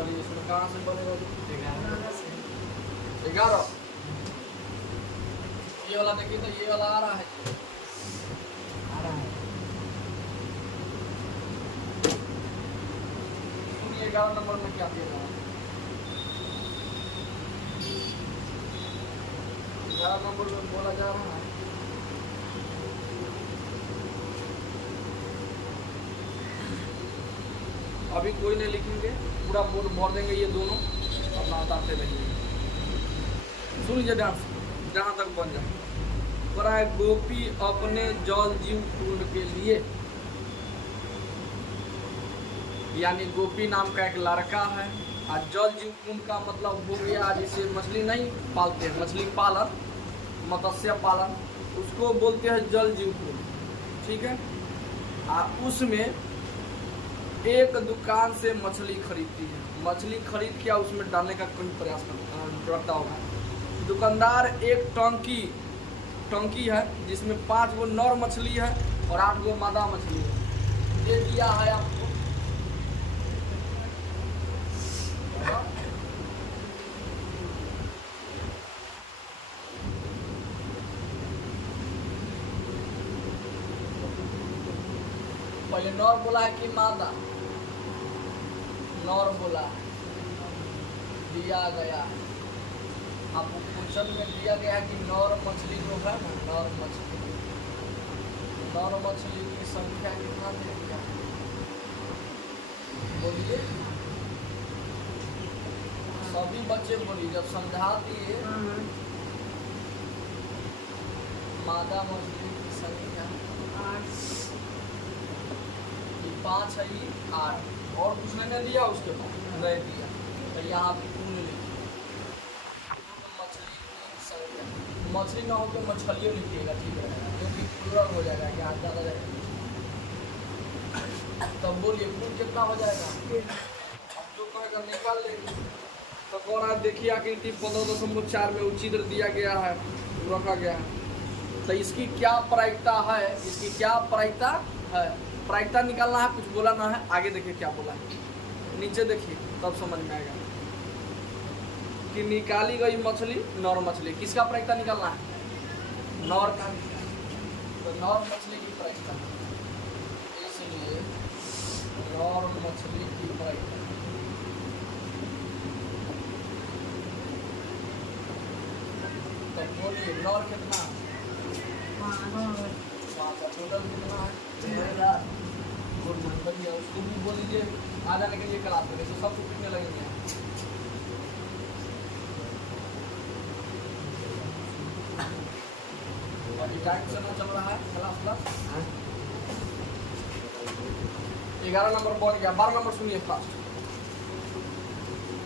Sorry इसमें कहाँ से बनेगा? 11। ये वाला देखिए तो ये वाला आ रहा है। सुनिए 11 नंबर में क्या दे रहा है। 11 नंबर में बोला जा रहा है अभी कोई नहीं लिखेंगे, पूरा बोर्ड भर देंगे ये दोनों, अपना बताते रहेंगे। सुन लीजिए ध्यान से, जहाँ तक बन जाए। पर है गोपी अपने जल जीव कुंड के लिए, यानी गोपी नाम का एक लड़का है। और जल जीव कुंड का मतलब हो गया जिसे मछली नहीं पालते हैं, मछली पालन, मत्स्य पालन, उसको बोलते हैं जल जीव कुंड, ठीक है। और उसमें एक दुकान से मछली खरीदती है, मछली खरीद के उसमें डालने का कोई प्रयास करता होगा। दुकानदार एक टंकी है जिसमें 5 गो नर मछली है और 8 गो मादा मछली है, दे दिया है आपको। पहले नर बोला है कि मादा? नर बोला है, दिया गया है आपको क्वेश्चन में दिया गया है कि नर मछली जो है ना, नर मछली की संख्या कितना दे दिया है? बोलिए सभी बच्चे बोलिए, जब समझा दिए। मादा मछली की संख्या 5 है, 8, और कुछ नहीं दिया उसके बाद नहीं दिया, तो यहाँ पे पूर्ण लिखिए। मछली ना हो तो मछलियों लिखिएगा, ठीक है, क्योंकि प्लूरल हो जाएगा, यहाँ ज़्यादा रहेगा। तब बोलिए कुल कितना हो जाएगा? अब जो कहेगा निकाल लेंगे। तो कौन है देखिए, आकृति 15.4 में उचित दिया गया है, रखा गया है। तो इसकी क्या प्रायिकता है? इसकी क्या प्रायिकता है? प्रायिकता निकालना है, कुछ बोला ना है। आगे देखिए क्या बोला है, नीचे देखिए तब समझ में आएगा कि निकाली गई मछली नर मछली, किसका प्रायिकता निकालना है? नर का। तो नर मछली की प्रायिकता, इसलिए नर मछली की प्रायिकता तो बोलिए नर कितना? 5। टोटल कितना है? 1000। बढ़िया, उसको भी बोल दीजिए आ जाने के लिए क्लास में, तो सब कुछ कितने लगेंगे? टाइम चल रहा है क्लास। 11 नंबर बन गया। 12 नंबर सुनिए फास्ट।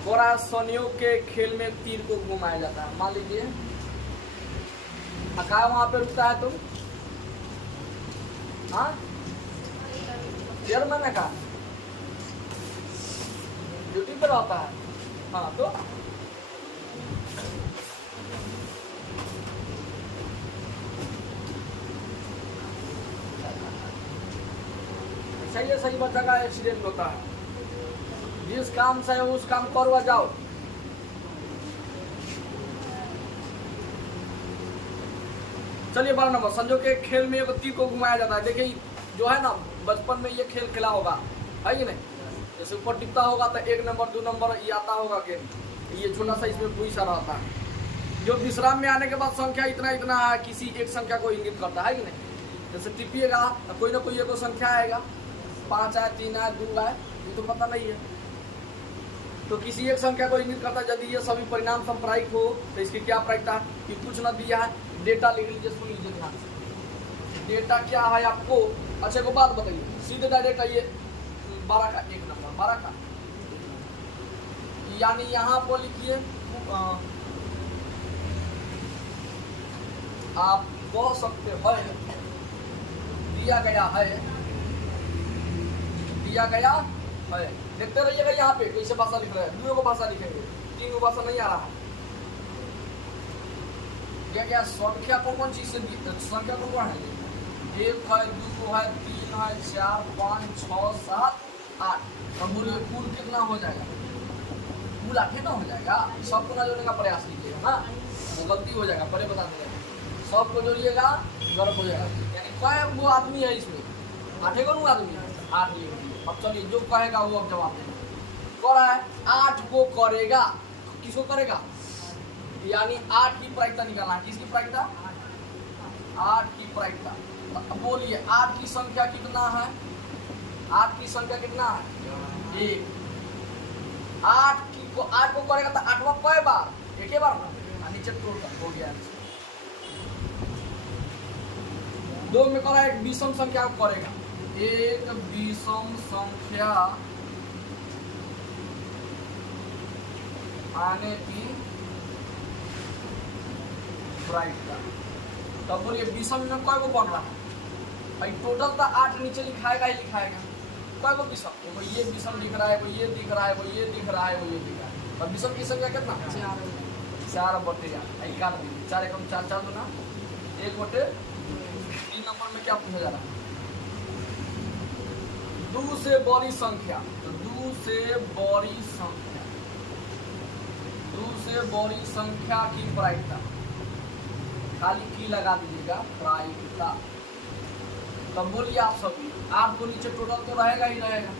बोरा सनियों के खेल में तीर को घुमाया जाता है। मान लीजिए अकाय वहां पे रुकता है, तुम हाँ चेयरमैन का ड्यूटी पर रहता है, हाँ तो सही बच्चा का एक्सीडेंट होता है, जिस काम से उस काम करवा जाओ। चलिए 12 नंबर, संजो के खेल में एक तीर को घुमाया जाता है। देखिए जो है ना, बचपन में ये खेल खेला होगा, है कि नहीं? जैसे ऊपर टिपता होगा तो 1 नंबर 2 नंबर ये आता होगा गेम, ये छोटा सा इसमें कोई सा रहता है, जो विश्राम में आने के बाद संख्या इतना इतना है, किसी एक संख्या को इंगित करता है कि नहीं? जैसे टिपिएगा तो कोई ना कोई एक संख्या आएगा, 5 है, 3 है, 2 है, ये तो पता नहीं है, तो किसी एक संख्या को इंगित करता है। यदि ये सभी परिणाम संप्रायिक हो तो इसकी क्या प्रायिकता कि कुछ न दिया है, डेटा लिख लीजिए, सुन लीजिए ध्यान से। डेटा क्या है आपको? अच्छा को बात बताइए, सीधे डायरेक्ट आइए 12 का 1 नंबर, 12 का, यानी यहाँ पर लिखिए आप कह सकते हैं दिया गया है, देखते रहिएगा यहाँ पे कैसे भाषा लिख रहे हैं। 2 भाषा लिखेंगे, 3 भाषा नहीं आ रहा है। क्या संख्या को कौन चीज से संख्या को कौन है? 1 है, 2 है, 3 है, 4, 5, 6, 7, 8। अब बोलिए कुल कितना हो जाएगा? कुल 8 ना हो जाएगा। सबको ना जोड़ने का प्रयास कीजिएगा ना, वो गलती हो जाएगा, पहले बता देंगे। सबको जोड़िएगा गलत हो जाएगा। यानी कई वो आदमी है इसमें, 8 को आदमी है, 8 लिख दिए। अब चलिए जो कहेगा वो अब जवाब देगा। कह रहा है 8 को करेगा, किसको करेगा, यानी 8 की प्रायिकता निकालना है। किसकी प्रायिकता, 8 की प्रायिकता। अब बोलिए 8 की संख्या कितना है, 8 की संख्या कितना है, 1। 8 को करेगा तो 8वां कई बार, एक ही बार ना, नीचे टोटल हो गया। 2 में करा एक विषम संख्या को करेगा, एक विषम संख्या आने की प्रायिकता। तब बोलिए विषम में कई को बन रहा है भाई, टोटल तो 8 नीचे लिखाएगा ही लिखाएगा। कई को विषम, वो ये विषम दिख रहा है, वो ये दिख रहा है, वो ये दिख रहा है, वो ये दिख रहा है। तब विषम की संख्या कितना, 4 बटे 8, 4 एकम 4 4 दूना 1 बटे 3 नंबर में क्या पूछा जा रहा है, 2 से बड़ी संख्या। तो 2 से बड़ी संख्या, 2 से बड़ी संख्या की प्रायिकता, खाली की लगा दीजिएगा, प्रायिकता। तब बोलिए आप सभी 8 को नीचे टोटल तो रहेगा ही रहेगा।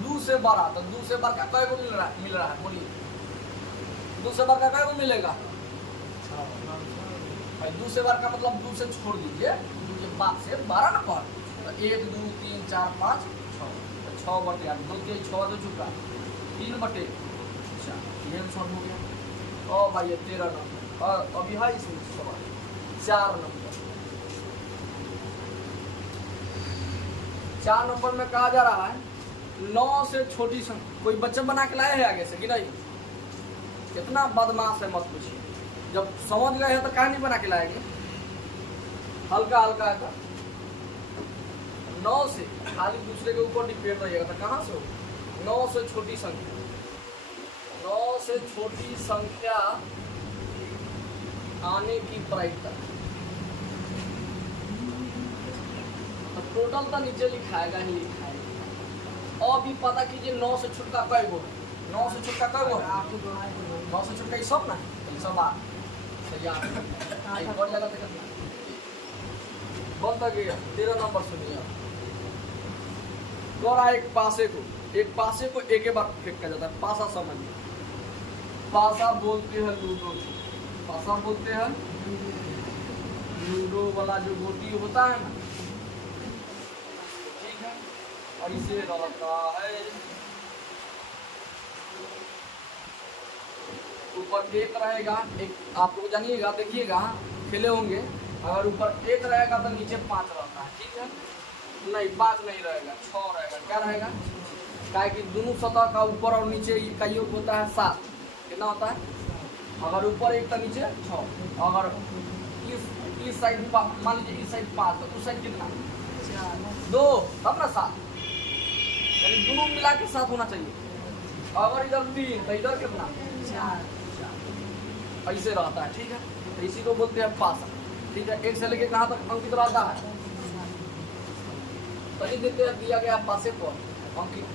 2 से बड़ा, तो 2 से बड़ा कई को मिल रहा है बोलिए, 2 से बड़ा कई को मिलेगा, 2 से बड़ा का मतलब 2 से छोड़ दीजिए, 2 के बाद से 12 ना पर, तो 1 2 3 4 5 6, 6 बटे 8, 2 के 6 तो चुका, 3 बटे 4, ये सॉल्व हो गया। और भाई 13 नंबर, और अभी है इसमें सवाल 4 नंबर। 4 नंबर में कहा जा रहा है 9 से छोटी संख्या। कोई बच्चा बना के लाए हैं आगे से कि नहीं, कितना बदमाश है मत पूछिए। जब समझ गए हैं तो कहाँ नहीं बना के लाएंगे, हल्का हल्का है। 9 से खाली दूसरे के ऊपर डिपेंड रहिएगा, तो कहाँ से हो, 9 से छोटी संख्या, 9 से छोटी संख्या आने की प्रायिकता। तो टोटल तो नीचे लिखाएगा ही लिखाएगा। और भी पता कीजिए 9 से छुटका कई गो, 9 से छुटका कई गो, 9 से छुटका ये सब ना, ये सब आ तैयार और जगह तक बंद गया। 13 नंबर सुनिए, दोहरा एक पासे को एक ही बार फेंका जाता है। पासा समझिए, पासा बोलते हैं लूडो, पासा बोलते हैं लूडो वाला जो गोटी होता है ना, ठीक है, और इसे रहता है ऊपर एक रहेगा, एक आप लोग जानिएगा, देखिएगा खेले होंगे, अगर ऊपर एक रहेगा तो नीचे 5 रहता है, ठीक है, नहीं 5 नहीं रहेगा, 6 रहेगा। क्या रहेगा, क्या कि दोनों सतह का ऊपर और नीचे का योग होता है 7, कितना होता है, अगर ऊपर 1 तो नीचे 6, अगर इस साइड मान लीजिए इस साइड 5 तो उस साइड कितना 2, तब ना 7, यानी दोनों मिला के 7 होना चाहिए। अगर इधर 3 तो इधर कितना 4, ऐसे रहता है, ठीक है, तो इसी को बोलते हैं पासा, ठीक है। 1 से लेके कहाँ तक अंकित रहता है, तो ये देते हैं दिया गया पासे पर अंकित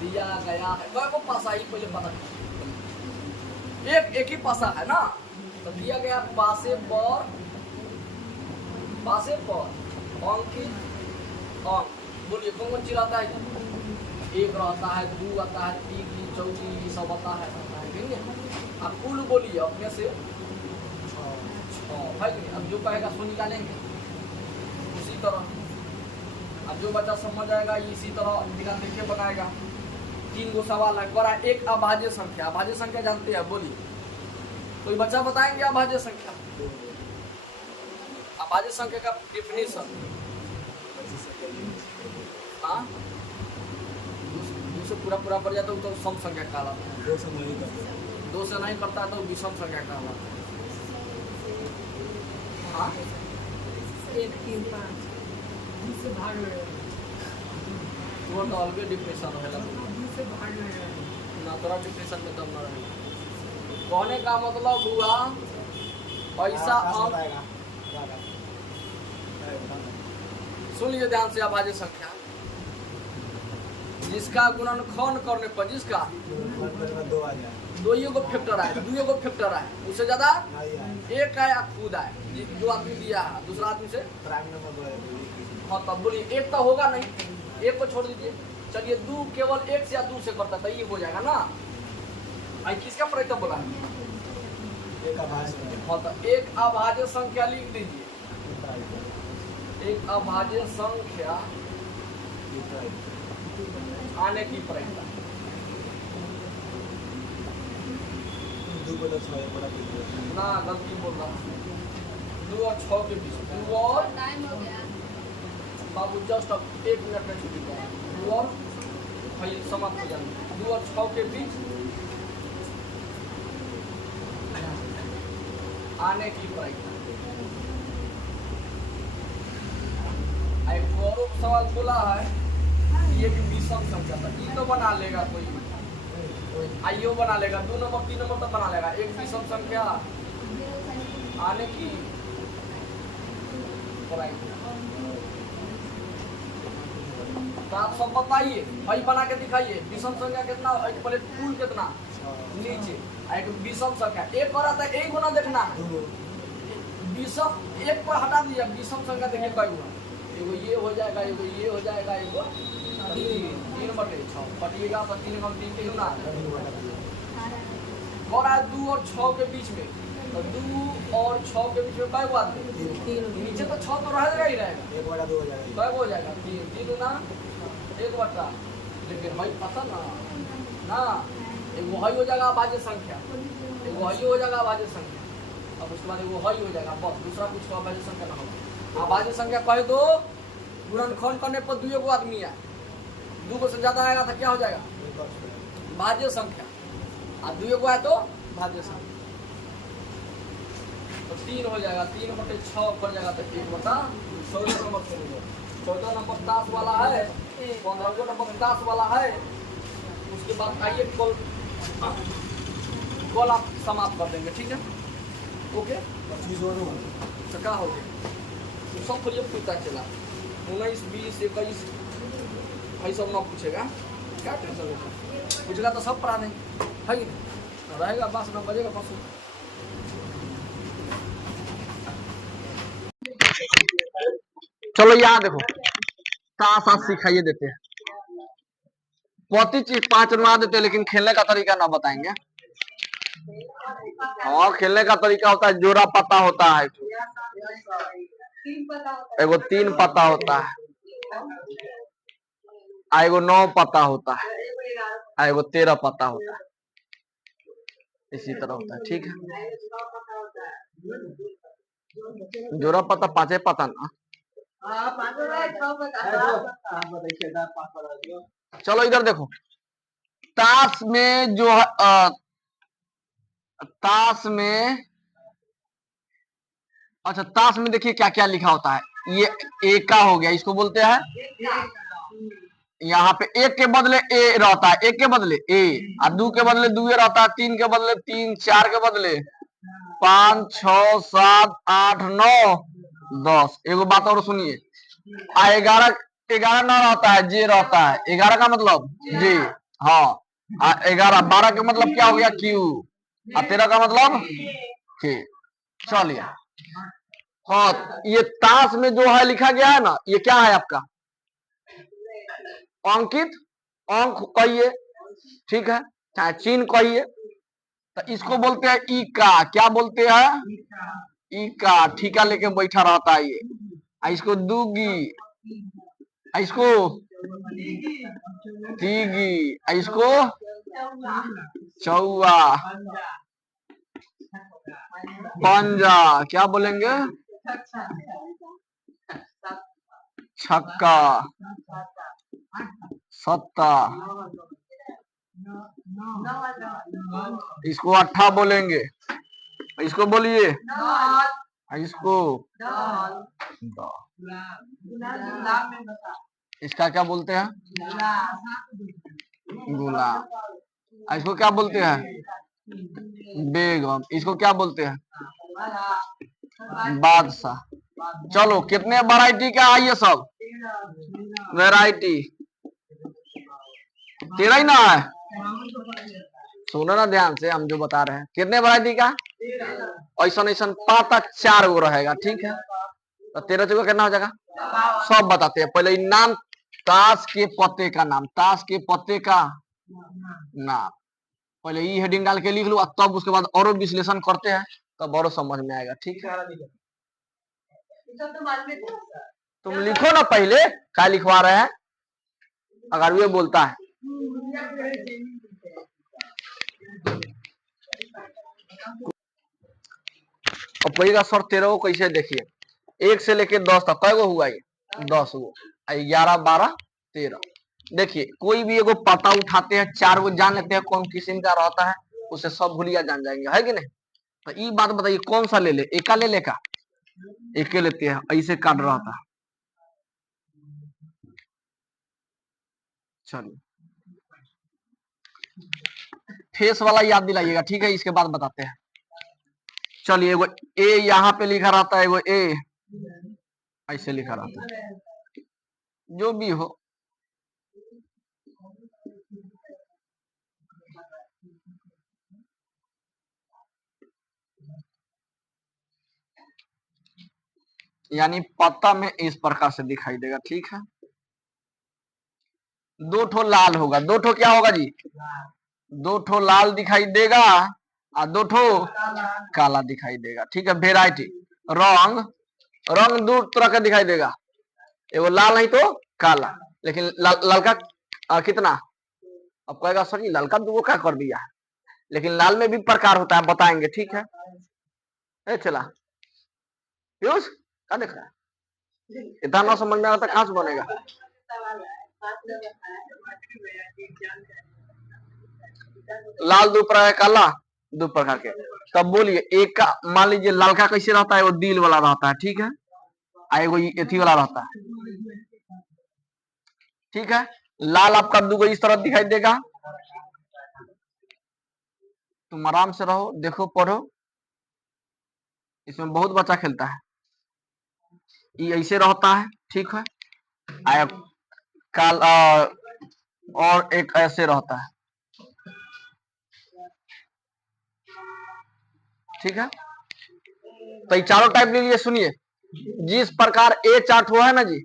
दिया गया है। वो पासा ही पहले पता एक ही पासा है ना, तो दिया गया पासे पर अंकित अंक। बोलिए कौन कौन चीज रहता है, 1 रहता है, 2 आता है, 3 4 ये सब आता है, अब कुल बोलिए अपने से 6 है कि नहीं। अब जो कहेगा सो निकालेंगे उसी तरह, अब जो बच्चा समझ आएगा इसी तरह निकाल देखिए बनाएगा। 3 गो सवाल है, बड़ा एक अभाज्य संख्या, अभाज्य संख्या जानते हैं, बोलिए कोई बच्चा बताएंगे अभाज्य संख्या, अभाज्य संख्या का डिफिनेशन। हाँ 2 से पूरा पड़ जाता है तो सम संख्या कहलाता है, 2 से नहीं करता है तो विषम संख्या कहलाता है। हाँ 1 3 5 से भाग में वो तो अलग डिप्रेशन रहेगा, से भाग में ना तोरा डिप्रेशन में दम न रहेगा। कहने का मतलब हुआ पैसा सुन लीजिए ध्यान से, अभाज्य संख्या जिसका गुणनखंड करने पर जिसका दो आ जाए, दो को फैक्टर आए, दो को फैक्टर आए, उससे ज्यादा नहीं आए, एक आए या खुद आए, जो आदमी दिया है दूसरा आदमी से। प्राइम नंबर दो आए। हाँ तब बोलिए एक तो होगा नहीं, एक को छोड़ दीजिए। चलिए दो केवल एक से या दो से करता था, ये हो जाएगा ना। आई किसका प्रयत्न बोला है? एक अभाज्य हाँ तो एक अभाज्य संख्या लिख दीजिए, एक अभाज्य संख्या आने की प्रयत्न। दो बोला छः बड़ा कितना? ना गलती बोल रहा हूँ, 2 और 6 के बीच, 2 और टाइम हो गया। बाबू जस्ट अब 1 मिनट में छुट्टी करा, 2 और भाई समाप्त हो जाएंगे, 2 और 6 के बीच आने की प्रयत्न। एक और सवाल बोला है, ये भी विषम संख्या था, ये तो बना लेगा कोई, आइयो बना लेगा, 2 नंबर 3 नंबर तो बना लेगा। एक विषम संख्या आने की प्रयत्न। तो आप सब बताइए भाई, बना के दिखाइए विषम संख्या कितना, एक प्लेट फूल कितना नीचे, एक विषम संख्या एक पर आता है, एक गुना देखना है। विषम एक पर हटा दिया, विषम संख्या देखिए कई गुना, एगो ये हो जाएगा, एगो ये हो जाएगा, एगो 3/6 कटिएगा तो 3 कम 3 के गुना और आज 2 और 6 के बीच में, तो 2 और 6 के बीच में कई गो आदमी, नीचे तो 6 तो रहेगा ही रहेगा, एक बड़ा दो हो जाएगा। कई हो जाएगा 3 गुना 1/, लेकिन भाई पता ना एगो हई हो जाएगा अभाज्य संख्या, एगो हई हो जाएगा अभाज्य संख्या, अब उसके बाद एगो हई हो जाएगा, बस दूसरा कुछ अभाज्य संख्या ना होगा। अभाज्य संख्या कहे तो गुणनखंड करने पर 2 को आदमी है, 2 को से ज्यादा आएगा तो क्या हो जाएगा? भाज्य संख्या, और 2 को आए तो भाज्य संख्या, तो 3 हो जाएगा, 3/6 पर जाएगा तो 1/14 नंबर चलेगा। 14 नंबर 10 वाला है, 15 नंबर 10 वाला है। उसके बाद आइए कॉल आप समाप्त कर देंगे, ठीक है? ओके 25 होना तो क्या हो गया? तो सब थोड़ी पूछता चला, 19, 20, 21 भाई सब ना पूछेगा, क्या टेंशन लेगा, पूछेगा तो सब पढ़ा देंगे, है कि नहीं? रहेगा बस ना बजेगा परसों। चलो यहाँ देखो, ताश आश सिखाइए देते हैं, प्रति चीज 5 बनवा देते हैं, लेकिन खेलने का तरीका ना बताएंगे। हाँ खेलने का तरीका होता है, जोड़ा पता होता है, एगो 3 पता होता है, एगो 9 पता होता है, एगो 13 पता होता है, इसी तरह होता है, ठीक है? जोड़ा पता 5 पता ना। चलो इधर देखो, ताश में जो है ताश में, अच्छा ताश में देखिए क्या क्या लिखा होता है, ये एका हो गया, इसको बोलते हैं, यहाँ पे एक के बदले ए रहता है, एक के बदले ए, और 2 के बदले 2 रहता है, 3 के बदले 3, 4 के बदले 5, 6, 7, 8, 9, 10। एगो बात और सुनिए, 11 ना रहता है, जे रहता है, 11 का मतलब जे, हाँ 11, 12 का मतलब क्या हो गया क्यू, और 13 का मतलब के। चलिए हाँ, ये ताश में जो है लिखा गया है ना, ये क्या है आपका? अंकित, अंक कहिए, ठीक है, चाहे चिन्ह कहिए, तो इसको बोलते हैं इका, क्या बोलते हैं? इका, ठीका लेके बैठा रहता है ये, इसको दूगी, इसको तीगी, इसको चौवा, पंजा, क्या बोलेंगे? छक्का, सत्ता, इसको अट्ठा बोलेंगे, इसको बोलिए, इसको इसका क्या बोलते हैं? गुला, इसको क्या बोलते हैं? बेगम, इसको क्या बोलते हैं? बादशाह। चलो कितने वैरायटी का है ये सब? वैरायटी 13 ही ना है। सुनो ना ध्यान से, हम जो बता रहे हैं कितने वैरायटी का ऐसा ऐसा पाता 4 गो रहेगा, ठीक है। तो 13 चौका कितना हो जाएगा, सब बताते हैं। पहले नाम, ताश के पत्ते का नाम, ताश के पत्ते का नाम, पहले ये हेडिंग डाल के लिख लो, तब उसके बाद और विश्लेषण करते हैं, तब और समझ में आएगा, ठीक है। तुम लिखो ना पहले, क्या लिखवा रहे हैं, अगर ये बोलता है। और पहिएगा सर 13 को कैसे, देखिए 1 से लेके 10 तक कै गो हुआ, ये 10 गो, 11 12 13। देखिए कोई भी एगो पता उठाते हैं, 4 गो जान लेते हैं कौन किस्म का रहता है, उसे सब भूलिया जान जाएंगे, है कि नहीं। तो ये बात बताइए कौन सा ले ले, एका ले लेका, एके लेते हैं, ऐसे काट रहा था। चलिए फेस वाला याद दिलाइएगा, ठीक है, इसके बाद बताते हैं। चलिए एगो ए यहाँ पे लिखा रहता है, एगो ए ऐसे लिखा रहता है, जो भी हो। यानी पत्ता में इस प्रकार से दिखाई देगा, ठीक है। 2 ठो लाल होगा, 2 ठो क्या होगा जी, 2 ठो लाल दिखाई देगा और 2 ठो काला दिखाई देगा, ठीक है। वेराइटी रंग, रंग 2 तरह का दिखाई देगा, एगो लाल नहीं तो काला, लेकिन ललका कितना, अब कहेगा सर जी ललका 2 क्या कर दिया है, लेकिन लाल में भी प्रकार होता है, बताएंगे, ठीक है। चला पीयूष क्या देख रहा है, इतना ना समझ में आता कहां से बनेगा। लाल 2 प्रकार, काला 2 प्रकार के। तब बोलिए एक का, मान लीजिए लाल का कैसे रहता है, वो दिल वाला रहता है, ठीक है, एगो एथी वाला रहता है, ठीक है। लाल आपका 2 गो इस तरह दिखाई देगा। तुम आराम से रहो, देखो पढ़ो, इसमें बहुत बच्चा खेलता है। ये ऐसे रहता है, ठीक है, काला और एक ऐसे रहता है, ठीक है। तो ये चारों टाइप ले लिए, सुनिए, जिस प्रकार ए 4 ठो है ना जी,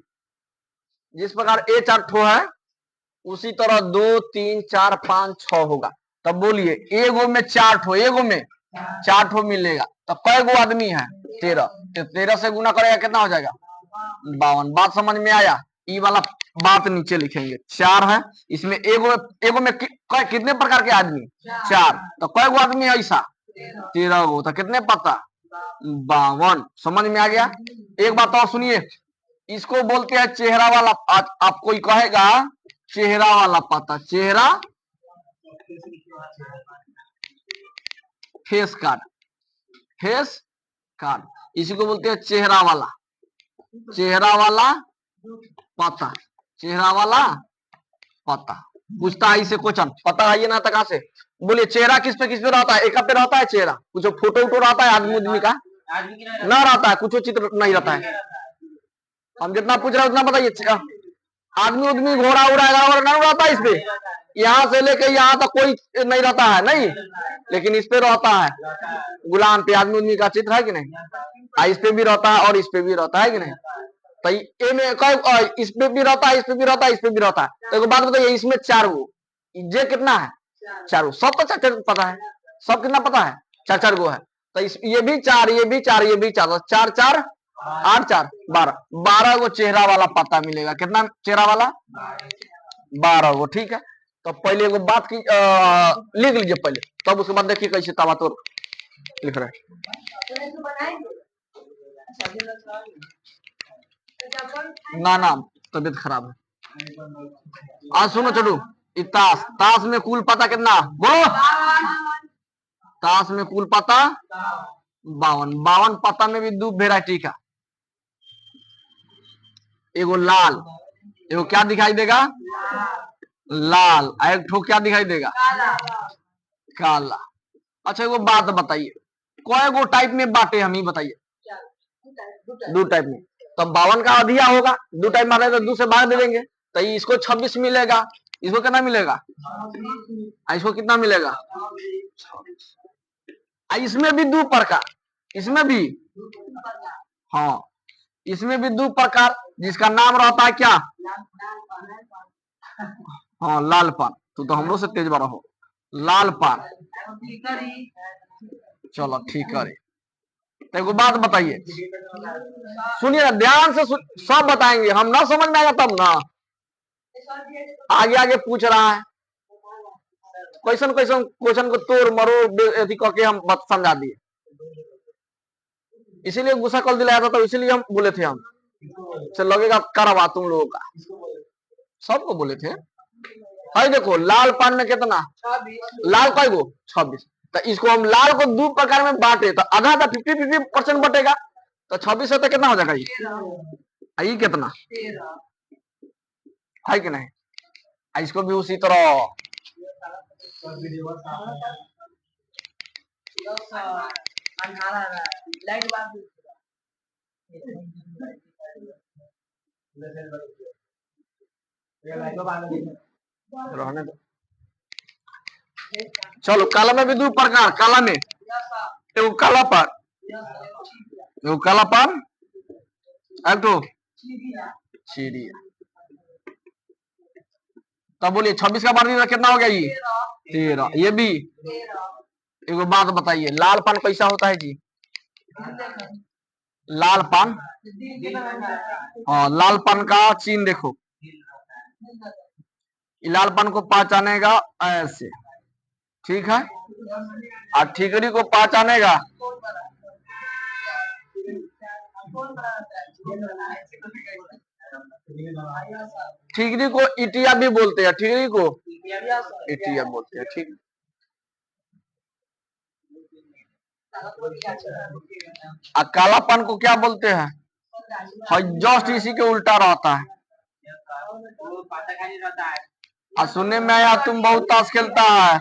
जिस प्रकार ए 4 ठो है, उसी तरह 2 3 4 5 6 होगा। तब बोलिए एगो में 4 ठो, एगो में 4 ठो मिलेगा, तो कै गो आदमी है, 13, तो 13 से गुना करेगा कितना हो जाएगा, 52। बात समझ में आया। ई वाला बात नीचे लिखेंगे, 4 है, इसमें एगो में कितने प्रकार के आदमी, 4, तो कै गो आदमी है ऐसा, 13 गो, तो कितने पता, 52। समझ में आ गया। एक बात और सुनिए, इसको बोलते हैं चेहरा वाला, आप कोई कहेगा चेहरा वाला पता, चेहरा फेस कार्ड, फेस कार्ड, इसी को बोलते हैं चेहरा वाला, चेहरा वाला पता, चेहरा वाला पता। पूछता है इसे क्वेश्चन, पता है ये ना तक से, बोलिए चेहरा किस पे रहता है, एक पे रहता है चेहरा, कुछ फोटो उटो रहता है आदमी उदमी का ना रहता है, कुछ चित्र नहीं रहता है। हम जितना पूछ रहे हैं उतना बताइए, आदमी उदमी घोड़ा उड़ा नहीं रहता है इस पे, यहाँ से लेके यहाँ तक कोई नहीं रहता है, नहीं, लेकिन इस पे रहता है, गुलाम पे आदमी उदमी का चित्र है कि नहीं, इस पे भी रहता है और इस पे भी रहता है कि नहीं। तो ए में इस पे भी रहता है, इस पे भी रहता है, इस पे भी रहता है। तो एक बात बताइए, इसमें 4 गो, ये कितना है, 4 गो, सब तो 4 पता है, सब कितना पता है, 4 गो है। तो ये भी 4, ये भी 4, ये भी 4, 4 4 8 4 12, 12 गो चेहरा वाला पता मिलेगा। कितना चेहरा वाला, 12 गो, ठीक है। तो पहले एगो बात की लिख लीजिए पहले, तब उसके बाद देखिए कैसे तबातुर लिख रहे हैं। ना ना तबियत खराब है। आज सुनो चलो, ताश, ताश में कुल पता कितना, बोलो, ताश में कुल पता 52, 52 पता में भी 2 वेराइटी का, एगो लाल, एगो क्या दिखाई देगा, लाल, एक ठो क्या दिखाई देगा, काला। अच्छा एगो बात बताइए, कई गो टाइप में बांटे हम ही बताइए, 2 टाइप में। तो 52 का अधिया होगा, 2 टाइप मारे तो 2 से भाग दे देंगे, तो इसको 26 मिलेगा, इसको कितना मिलेगा? इसको कितना मिलेगा? इसमें भी दो प्रकार, इसमें भी, हाँ इसमें भी दो प्रकार, जिसका नाम रहता है क्या? हाँ लाल पान। तो हमरो से तेज बारा हो, लाल पान। चलो ठीक है। तो एगो बात बताइए, सुनिए ध्यान से, सब बताएंगे हम, ना समझ में आएगा तब ना। आगे आगे पूछ रहा है, क्वेश्चन क्वेश्चन क्वेश्चन को तोड़ मरोड़ अथी करके हम बात समझा दिए। इसीलिए गुस्सा कल दिलाया था, तो इसीलिए हम बोले थे हम से लगेगा करवा तुम लोगों का, सबको बोले थे। है देखो लाल पान में कितना, लाल कई गो 26। तो इसको हम लाल को दो प्रकार में बांटे, तो आधा आधा 50-50% बटेगा, तो 26 तो कितना हो जाएगा? ये कितना है कि नहीं? इसको भी उसी तरह रहने दो। चलो काला में भी दो प्रकार, काला में एगो काला पान, एगो काला पान, एक तो चिड़िया। तब बोलिए 26 का बार कितना हो गया? ये 13। ये भी एगो बात बताइए, लाल पान कैसा होता है जी? लाल पान, हाँ लाल पान का चिन्ह देखो, लाल पान को पहचानेगा ऐसे, ठीक है। और ठीकरी को पहचानेगा, ठीकरी को इटिया भी बोलते हैं, ठीकरी को इटिया बोलते हैं, ठीक। कालापन को क्या बोलते हैं? जस्ट इसी के उल्टा रहता है। सुनने में आया तुम बहुत ताश खेलता है,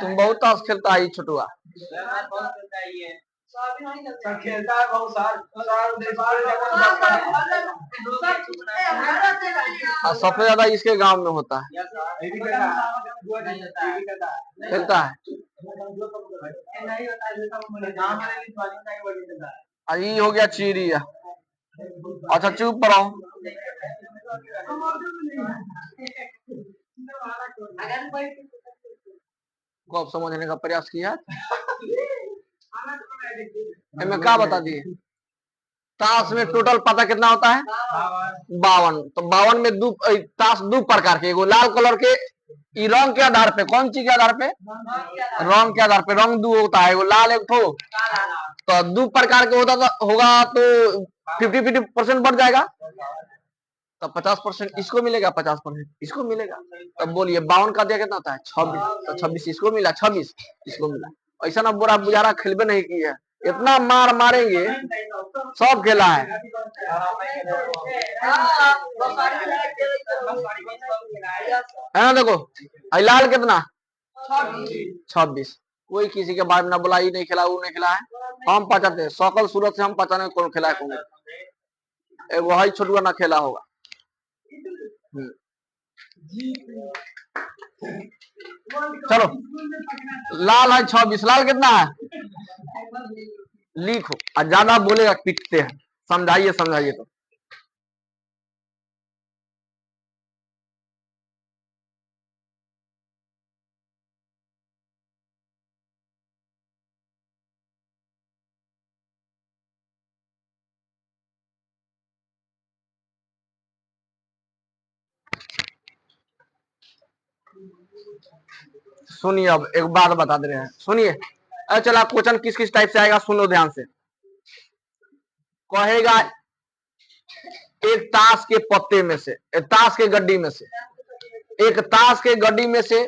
तुम बहुत ताश खेलता है छोटुआ। खेलता है बहुत सबसे ज्यादा इसके गांव में होता है, खेलता है। ये हो गया चिड़िया। अच्छा चुप रहो, को समझने का प्रयास किया। मैं क्या बता दिए, ताश में टोटल पता कितना होता है? 52। तो 52 में दो ताश दो प्रकार के, एगो लाल कलर के, रंग के आधार पे, कौन चीज के आधार पे? रंग के आधार पे, रंग दो होता है, एगो लाल एक ठो। तो दो प्रकार के होगा तो 50-50% बढ़ जाएगा, तो 50% इसको मिलेगा, 50% इसको मिलेगा। तब बोलिए 52 का दिया कितना होता है? 26। तो 26 इसको मिला, 26 इसको मिला। ऐसा ना बुरा बुझारा खेलबे नहीं की है, इतना मार मारेंगे, सब खेला है ना। देखो लाल कितना? 26। कोई किसी के बारे में ना बोला, ये नहीं खेला, वो नहीं खेला है, हम पचाते हैं सकल सूरत से, हम पचाने कौन खेला है, कौन एगो है छोटुआ ना खेला होगा। चलो लाल है 26, लाल कितना है? लिखो, और ज्यादा बोलेगा पिटते हैं। समझाइए समझाइए। तो सुनिए, अब एक बात बता दे रहे हैं, सुनिए। अरे चला क्वेश्चन किस किस टाइप से आएगा, सुनो ध्यान से। कहेगा एक ताश के पत्ते में से, एक ताश के गड्डी में से, एक ताश के गड्डी में से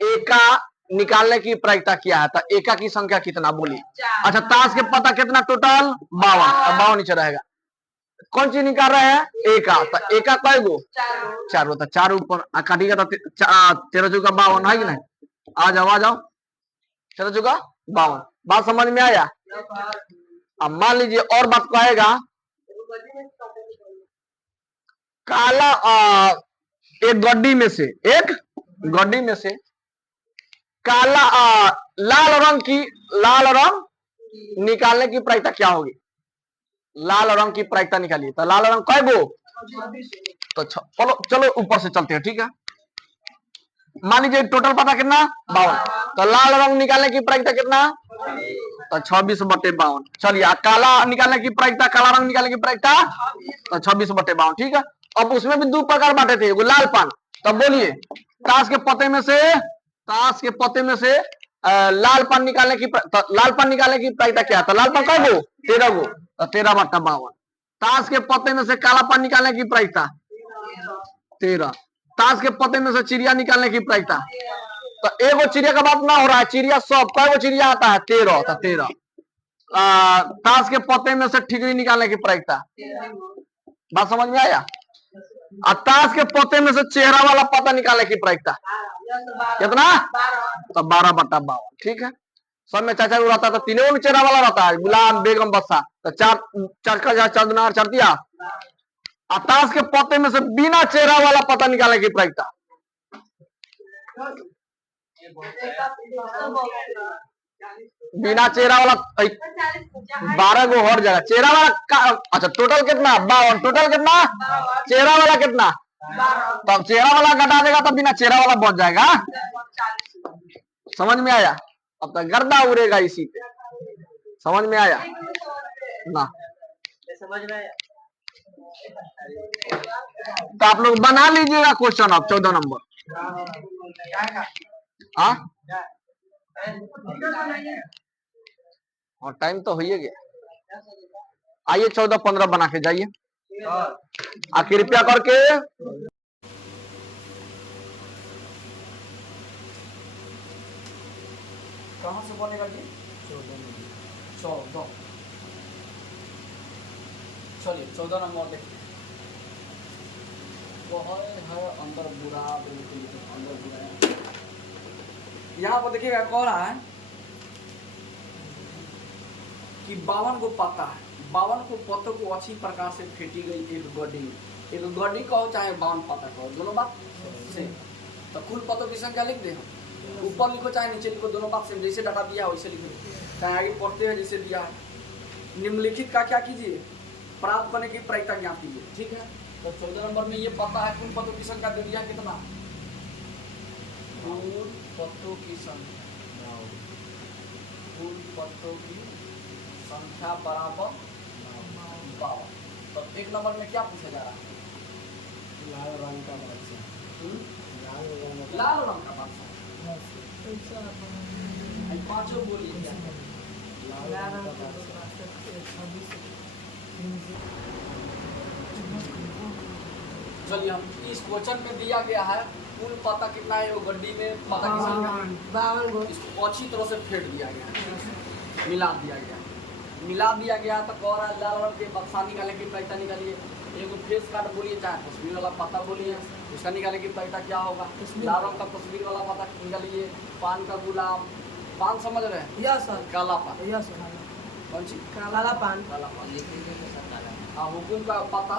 एका निकालने की प्रायिकता क्या है? तो एका की संख्या कितना बोलिए? अच्छा ताश के पत्ता कितना टोटल? 52। 52 नीचे रहेगा। कौन चीज निकाल रहे हैं? एका। तो एका कई गो? 4 गो। तो 4 ऊपर काटिएगा तो 13 चौका 52 है कि नहीं? आ जाओ आ जाओ, 13 चौका 52। बात समझ में आया? अब मान लीजिए और बात कहेगा, काला एक गड्डी में से, एक गड्डी में से काला लाल रंग निकालने की प्रायिकता क्या होगी? लाल रंग की प्रायिकता निकालिए। तो लाल रंग कै गो? तो चलो चलो ऊपर से चलते हैं, ठीक है। मान लीजिए टोटल पता कितना? 52। तो लाल रंग निकालने की प्रायिकता कितना? तो 26/52। चलिए काला निकालने की प्रायिकता, काला रंग निकालने की प्रायिकता तो 26/52, ठीक है। अब उसमें भी दो प्रकार बांटे थे, वो लाल पान। तब बोलिए ताश के पत्ते में से लाल पान निकालने की प्रायिकता क्या? तो लाल पान कै गो? 13 गो। तो 13/52। ताश के पत्ते में से काला पान निकालने की प्रायिकता 13। ताश के पत्ते में से चिड़िया निकालने की प्रायिकता, तो एगो चिड़िया का बात ना हो रहा है, चिड़िया सब कै गो चिड़िया आता है? 13। तो 13। ताश के पत्ते में से ठीकरी निकालने की प्रायिकता, बात समझ में आया? और ताश के पत्ते में से चेहरा वाला पत्ता निकालने की प्रायिकता कितना? तो 12/52, ठीक है। सब में चाचा रहता है तो तीनों में चेहरा वाला रहता है, गुलाम बेगम बसा। तो चार का 4 दुना 4 दिया। ताश के पत्ते में से बिना चेहरा वाला पता निकालने की प्रायिकता बिना चेहरा वाला 12 गो हर जगह चेहरा वाला अच्छा टोटल कितना? 52। टोटल कितना? चेहरा वाला कितना? तो चेहरा वाला घटा देगा तो बिना चेहरा वाला बच जाएगा। समझ में आया? अब तक गर्दा उड़ेगा इसी पे। समझ में आया ना? समझ में आया? तो आप लोग बना लीजिएगा क्वेश्चन अब 14 नंबर। हाँ और टाइम तो हो ही गया। आइए 14-15 बना के जाइए कृपया करके। कहां से बनेगा जी? 14। चलिए 14 नंबर देखिए। वो है अंदर बुरा, बिल्कुल अंदर बुरा। यहाँ पर देखिएगा कह रहा है कि 52 गो पत्ता है, 52 को पत्तों को अच्छी प्रकार से फेंटी गई एक गड्डी में। एक गड्डी कहो चाहे 52 पत्ता कहो, दोनों बात सेम। तो कुल पत्तों की संख्या लिख दे, ऊपर लिखो चाहे नीचे लिखो, दोनों बात सेम। जैसे डाटा दिया है वैसे लिखो, चाहे आगे पढ़ते हैं जैसे दिया है। निम्नलिखित का क्या कीजिए? प्राप्त करने की प्रायिकता ज्ञात कीजिए, ठीक है। तो 14 नंबर में ये पता है कुल पत्तों की संख्या दे दिया कितना? कुल पत्तों की संख्या, कुल पत्तों की संख्या बराबर 52। तो 1 नंबर में क्या पूछा जा रहा है? लाल रंग का बादशाह। लाल रंग का बादशाह। पांचों बोलिए क्या? लाल रंग का बादशाह। चलिए हम इस क्वेश्चन में दिया गया है कुल पता कितना है, वो गड्डी में पता की संख्या 52 गो। इसको अच्छी तरह से फेंट दिया गया है, मिला दिया गया। तो कह रहा है लाल रंग के बक्सा निकालने की प्रायिकता निकालिए। एगो फेस कार्ड बोलिए चाहे तस्वीर वाला पता बोलिए, उसका निकालने की प्रायिकता क्या होगा? लाल रंग का तस्वीर वाला पता निकालिए। पान का गुलाम, पान समझ रहे हैं? Yes sir. काला पान, यस सर। कौन सी? काला पान। काला पान। हाँ हुकुम का पता,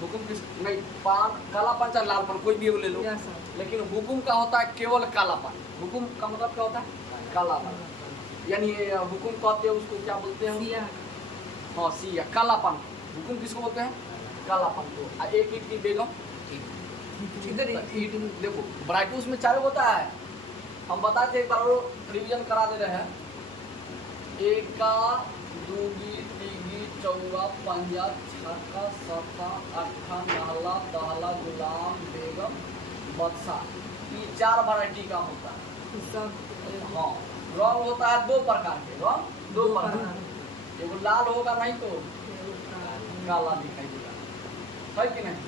हुकुम किस नहीं, पान काला पान चाहे लाल पान कोई भी ले लो, यस सर। लेकिन हुकुम का होता है केवल काला पान। हुकुम का मतलब क्या होता है? काला पान। यानी हुकुम कहते हैं उसको क्या बोलते हैं? सिया। हाँ सिया, काला पान। हुकुम किसको बोलते हैं? काला पान को। एक ईट की बेगम, इधर ईट देखो वैरायटी उसमें 4 होता है। हम बताते एक बार रिवीजन करा दे रहे हैं। एका, दूगी, तीगी, चौगा, पंजा, छक्का, सत्ता, अट्ठा, नहला, दहला, गुलाम, बेगम, बदशा। ये 4 वैरायटी का होता है। सब हाँ रंग होता है 2 प्रकार के, रंग 2 प्रकार के। एगो लाल होगा नहीं तो काला दिखाई देगा, है कि नहीं?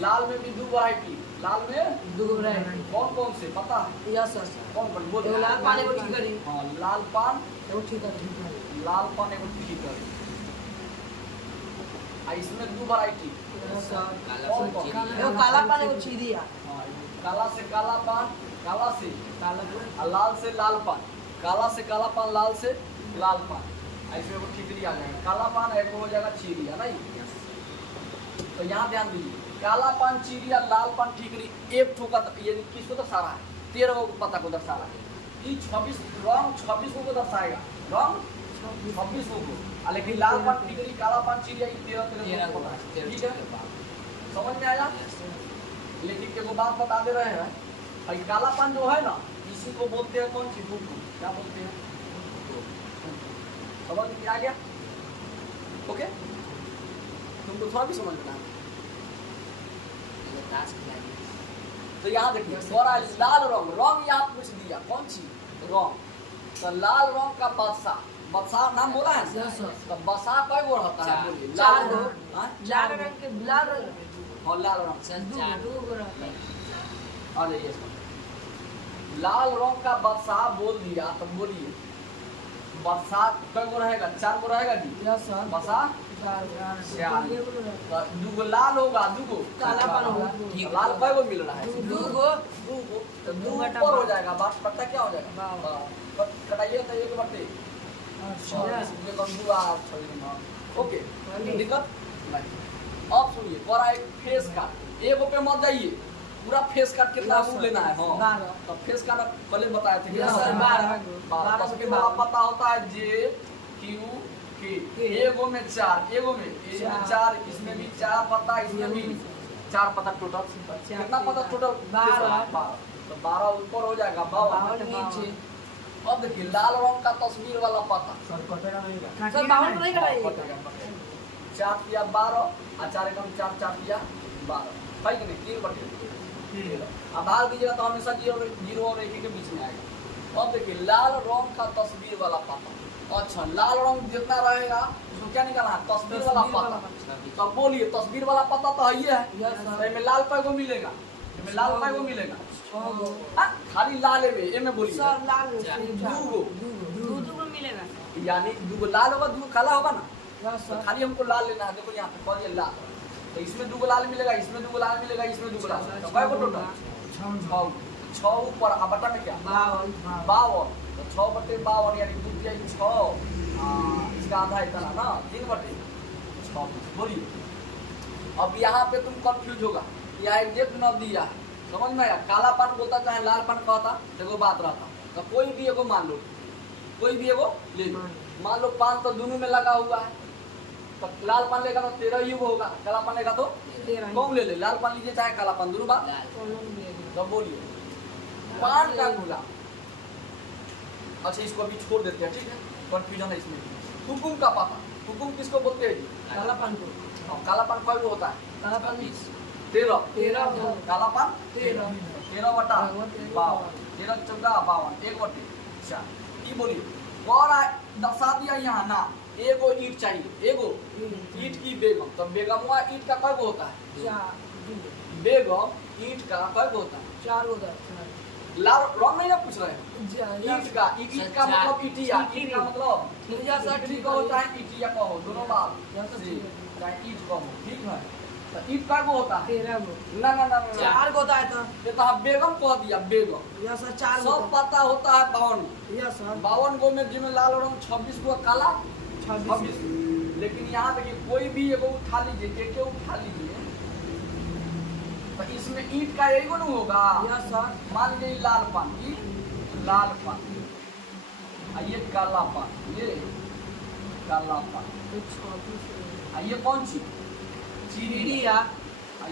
लाल में भी 2 वैरायटी, लाल में 2 वैरायटी। कौन कौन से पता है? Yes sir. कौन कौन बोल? एगो लाल पान, एगो ठीकरी। हाँ लाल पान, एगो ठीकरी। लाल पान एगो ठीकरी। इसमें 2 वैरायटी, यस सर। कौन कौन? एगो काला पान, एगो चिड़िया। हाँ काला से काला पान, काला से काला पान। और लाल से लाल पान, काला से काला पान, लाल से लाल पान। इसमें वो ठीकरी आ जाएगा। काला पान एक हो जाएगा चिड़िया, नहीं तो यहाँ ध्यान दीजिए, काला पान चिड़िया लाल पान ठीकरी एक ठोका यानी किसको दर्शा रहा है? 13 को पता को दर्शा रहा है। ये 26 रंग 26 को दर्शाएगा, रंग 26 को, लेकिन लाल पान ठीकरी काला पान चिड़िया 13 को पता है। ठीक है, समझ में आया? लेकिन के वो बात बता दे रहे हैं, भाई काला पान जो है ना, इसी को बोलते हैं कौन सी बुक, क्या बोलते हैं? समझ में आ गया? ओके, तुमको थोड़ा भी समझ में आया? तो यहाँ देखिए, लाल रंग, रंग यहाँ पूछ दिया कौन सी रंग, तो लाल रंग का बादशाह, बादशाह नाम बोला है, तो बादशाह कई गो होता है? बोलिए। चार गो। हाँ? लाल रंग के लाल रंग और लाल रंग दो गो रहता है। आ जाइए, लाल रंग का बादशाह बोल दिया, तो बोलिए बादशाह कई गो रहेगा? 4 गो रहेगा जी। बादशाह तो दूगो लाल होगा, दूगो काला पान होगा। लाल कई गो मिल रहा है? दो गो। तो दो ऊपर हो जाएगा, बात पता क्या हो जाएगा? कटाइए तो एक बटे ओके, दिक्कत नहीं। अब सुनिए, बड़ा एक फेस काट, एक पे मत जाइए, पूरा फेस काट कितना रूप लेना है? हाँ, तो फेस काट पहले बताए थे, 12 सबके बड़ा पता होता है, जे क्यू के, एगो में 4, एगो में 4, इसमें भी 4 पता, इसमें भी 4 पता, टोटल कितना पता? टोटल 12। तो 12 ऊपर हो जाएगा, 52 नीचे। अब देखिए, लाल रंग का तस्वीर वाला पता, सर 52 नहीं कराइएगा। 4 पिया 12 और 4 एकम 4, 4 पिया 12, है कि नहीं? 3 बटे। अब भाग दीजिएगा तो हमेशा 0 और 1 के बीच में आएगा। अब देखिए, लाल रंग का तस्वीर वाला पता, अच्छा लाल रंग जितना रहेगा उसको क्या निकालना है? तस्वीर वाला पता। तो बोलिए, तस्वीर वाला पता तो है ही है, इसमें लाल पाई को मिलेगा, इसमें लाल पाई को मिलेगा, खाली लाल है में बोलिए सर लाल दूगो, दूगो मिलेगा। यानी दूगो लाल होगा, दूगो काला होगा ना, यस तो सर। खाली हमको लाल लेना है। देखो यहाँ पे कौन ये लाल, तो इसमें दूगो लाल मिलेगा, इसमें दूगो लाल मिलेगा, इसमें दूगो लाल, तो कई को टोटल? 6 ऊपर, अब बटा में क्या? 52, तो 6 बटे 52 यानी 2 6, इसका आधा इतना ना, 3 बटे 6। बोलिए, अब यहाँ पे तुम कंफ्यूज होगा, यहाँ एग्जैक्ट न दिया है, समझ में आया? काला पान बोलता चाहे लाल पान कहता, देखो बात रहता, तो कोई भी एगो मान लो, कोई भी एगो ले लो। मान लो पान तो दोनों में लगा हुआ है, तो लाल पान लेगा तो 13 ही होगा, काला पान लेगा तो कौन ले ले? लाल पान लीजिए चाहे काला पान, दोनों बात। तो बोलिए, पान का गुला, अच्छा इसको अभी छोड़ देते हैं, ठीक है? कंफ्यूजन है इसमें। हुकुम का पता, हुकुम किसको बोलते हैं जी? काला पान को। और काला पान कई गो होता है? काला पान 13, 13 काला पान 13 बटा 52, 13 14 52, 1 बटे 4। की बोलिए, और दर्शा दिया यहाँ ना, एगो ईट चाहिए, एगो ईट की बेगम, तो बेगमवा ईट का कई गो होता है? बेगम ईट का कई गो होता है? 4 होता है। लाल रंग नहीं ना पूछ रहे हैं, ईट का, ईट का मतलब ईटिया, ईट का मतलब ईटी कहो चाहे ईटिया कहो, दोनों बात, चाहे ईट कहो, ठीक है? तो ईट का गो होता है? 13 गो। ना ना ना 4 गो होता है तो। ये तो आप बेगम कह दिया, बेगम। यस सर 4 गो। सब पता होता है 52। यस सर 52 गो में जिसमें लाल रंग 26 गो, काला 26। लेकिन यहाँ देखिए, कोई भी एगो उठा लीजिए, के उठा लीजिए, तो इसमें ईट का एगो न होगा। Yes sir. मान लीजिए लाल पान, ये लाल पान, ये काला पान, ये काला पान, ये कौन सी? चिड़िया।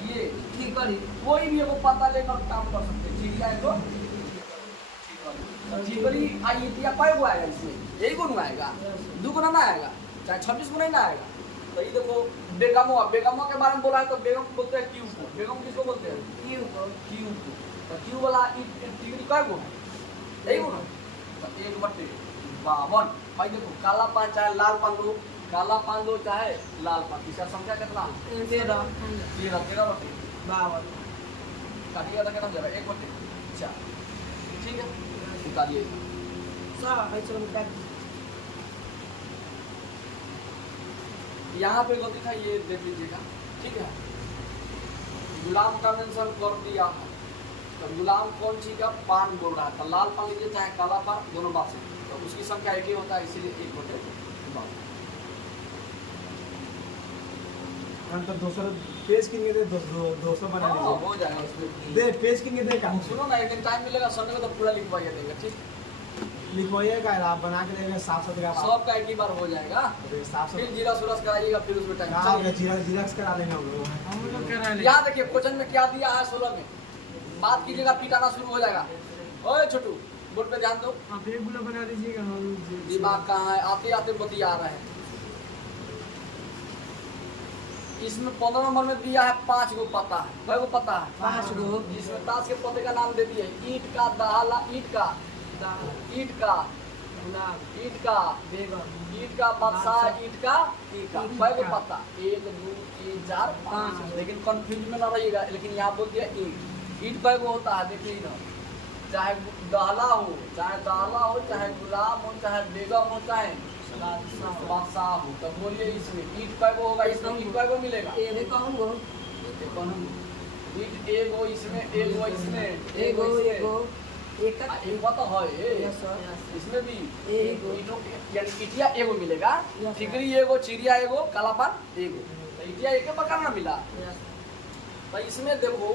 ये ठीक करी। कोई भी एगो पता लेकर काम कर सकते हैं। चिड़िया एगो चिड़िया आइटिया कई गो आएगा? इसमें एक गो आएगा, 2 गो ना आएगा, चाहे 26 गो नहीं ना आएगा। तो ये देखो, बेगमवा, बेगमवा के बारे में बोला है तो बेगम बोलते हैं क्यू को, बेगम किसको बोलते हैं? क्यू को। क्यू को, तो क्यू वाला डिग्री कई गो है? यही गो ना, तो 1 बटे 52। भाई देखो, काला पान चाहे लाल पान लो, काला पान लो चाहे लाल पान, इसका संख्या कितना? 13 13 बटे 52। काटिएगा तो कितना जाएगा? 1 बटे 4, ठीक है? निकालिए। सर ऐसे में बैठ। यहाँ पे गलती था, ये देख लीजिएगा, ठीक है? गुलाम का मेंशन कर दिया है, तो गुलाम कौन सी का? पान बोल रहा था, लाल पान लीजिए चाहे काला पान, दोनों बात से, तो उसकी संख्या एक ही होता है, इसीलिए 1 बटे 52। हम तो 200 पेज किन के 200 बना हाँ, लीजिए हो जाएगा उसमें। दे पेज किन के दे काम सुनो ना, एक दिन टाइम मिलेगा संडे को तो पूरा लिखवाइए देंगे, ठीक? लिखवाइएगा आप बना के देंगे साफ सुथरा सब का एक ही बार हो जाएगा। साफ फिर सुथरा जीरा सुरस कराइएगा, फिर उसमें टाइम हाँ चलिए। जीराक्स करा लेंगे हम लोग हम लोग करा ले। यहाँ देखिए क्वेश्चन में क्या दिया है 16 में, बात कीजिएगा पिटाना शुरू हो जाएगा। ओए छोटू, बोर्ड पे ध्यान दो, आप एक गुना बना दीजिएगा हम दिमाग कहाँ है, आते आते बतिया रहे हैं। इसमें 15 नंबर में दिया है 5 गो पता है, कई गो पता है? 5 गो। जिसमें ताश के पते का नाम दे दिए, ईंट का दहला, ईंट का ईंट का गुलाब, ईंट का बेगम, ईंट का बादशाह, ईंट का ईका, ईंट कई गो का। पता? 1 2 3 4 5। पाँच। लेकिन कंफ्यूज में ना रहिएगा, लेकिन यहाँ बोल दिया ईंट। ईंट कई गो होता है देखिए इधर, चाहे दहला हो, चाहे गुलाम हो, चाहे बेगम हो, चाहे बादशाह हो। तो बोलिए इसमें ईंट कई गो होगा, इसमें ईंट कई गो मिलेगा? ये कहूँ गो, ईंट एगो इसमें, एगो इसमें, एगो इसमें। एगो एक का एक बात तो है यस सर, इसमें भी एगो। ईंटों यानी इटिया एगो मिलेगा, यस, ठिकरी एगो, चिड़िया एगो, कालापन एगो। तो इटिया एक प्रकार ना मिला। यस, तो इसमें देखो,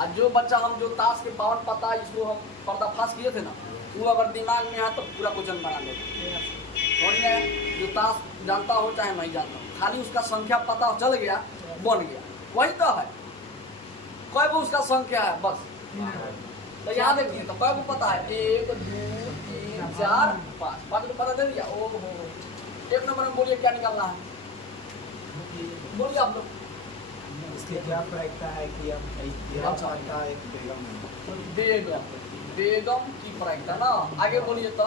आज जो बच्चा हम जो ताश के 52 पता इसको हम पर्दाफाश किए थे ना, वो अगर दिमाग में है तो पूरा क्वेश्चन बना ले। यस, समझ में? जो ताश जानता हो चाहे नहीं जानता हो, खाली उसका संख्या पता चल गया, बन गया, वही तो है। कई गो उसका संख्या है बस। तो यहाँ देखिए, तो कई गो पता है? 1 2 3 4 5, 5 को पता दे दिया। ओ हो, एक नंबर में बोलिए क्या निकालना है, बोलिए आप लोग। इसके क्या प्रायिकता है कि हम अच्छा। का एक बेगम है बेगम, बेगम की प्रायिकता ना, आगे बोलिए तो।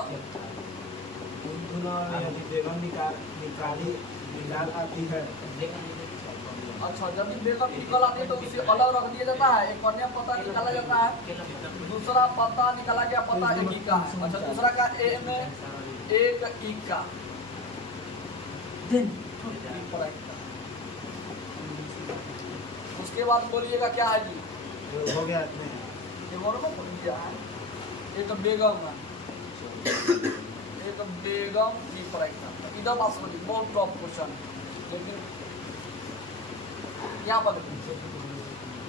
उन दोनों में यदि बेगम निकाल आती है अच्छा, जब भी बेगम निकल आती है तो उसे अलग रख दिया जाता है, एक अन्य पता निकाला जाता है, दूसरा पता निकाला गया, पता एक ई का है। अच्छा, दूसरा का ए में एक ई का उसके बाद बोलिएगा क्या है जी? हो गया इतने ये और को बोल दिया है, ये तो बेगम है, ये तो बेगम की प्रायिकता। इधर बात समझिए, बहुत टॉप क्वेश्चन है। लेकिन यहाँ पर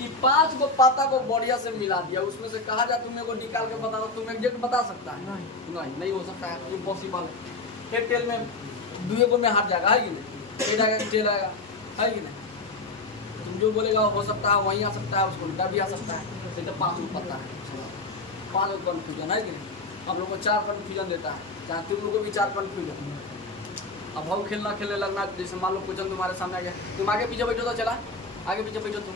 ये 5 को पता को बढ़िया से मिला दिया, उसमें से कहा जाए तुम्हें को निकाल के बता दो, तुम एग्जैक्ट बता सकता है? नहीं हो सकता है, इम्पॉसिबल है। एक टेल में 2 गो में हार जाएगा, है कि नहीं? टेल आएगा, टेल आएगा, है कि नहीं? तुम जो बोलेगा हो सकता है, वहीं आ सकता है, उसको उल्टा भी आ सकता है। तो 5 को पता है, 5 को कन्फ्यूजन है कि नहीं? हम लोग को 4 कन्फ्यूजन देता है, चाहे तुम लोग को भी 4 कन्फ्यूजन। अब हम खेलने लगना, जैसे मान लो क्वेश्चन तुम्हारे सामने आ गया, तुम आगे पीछे बैठो तो चला, आगे पीछे बैठो तुम।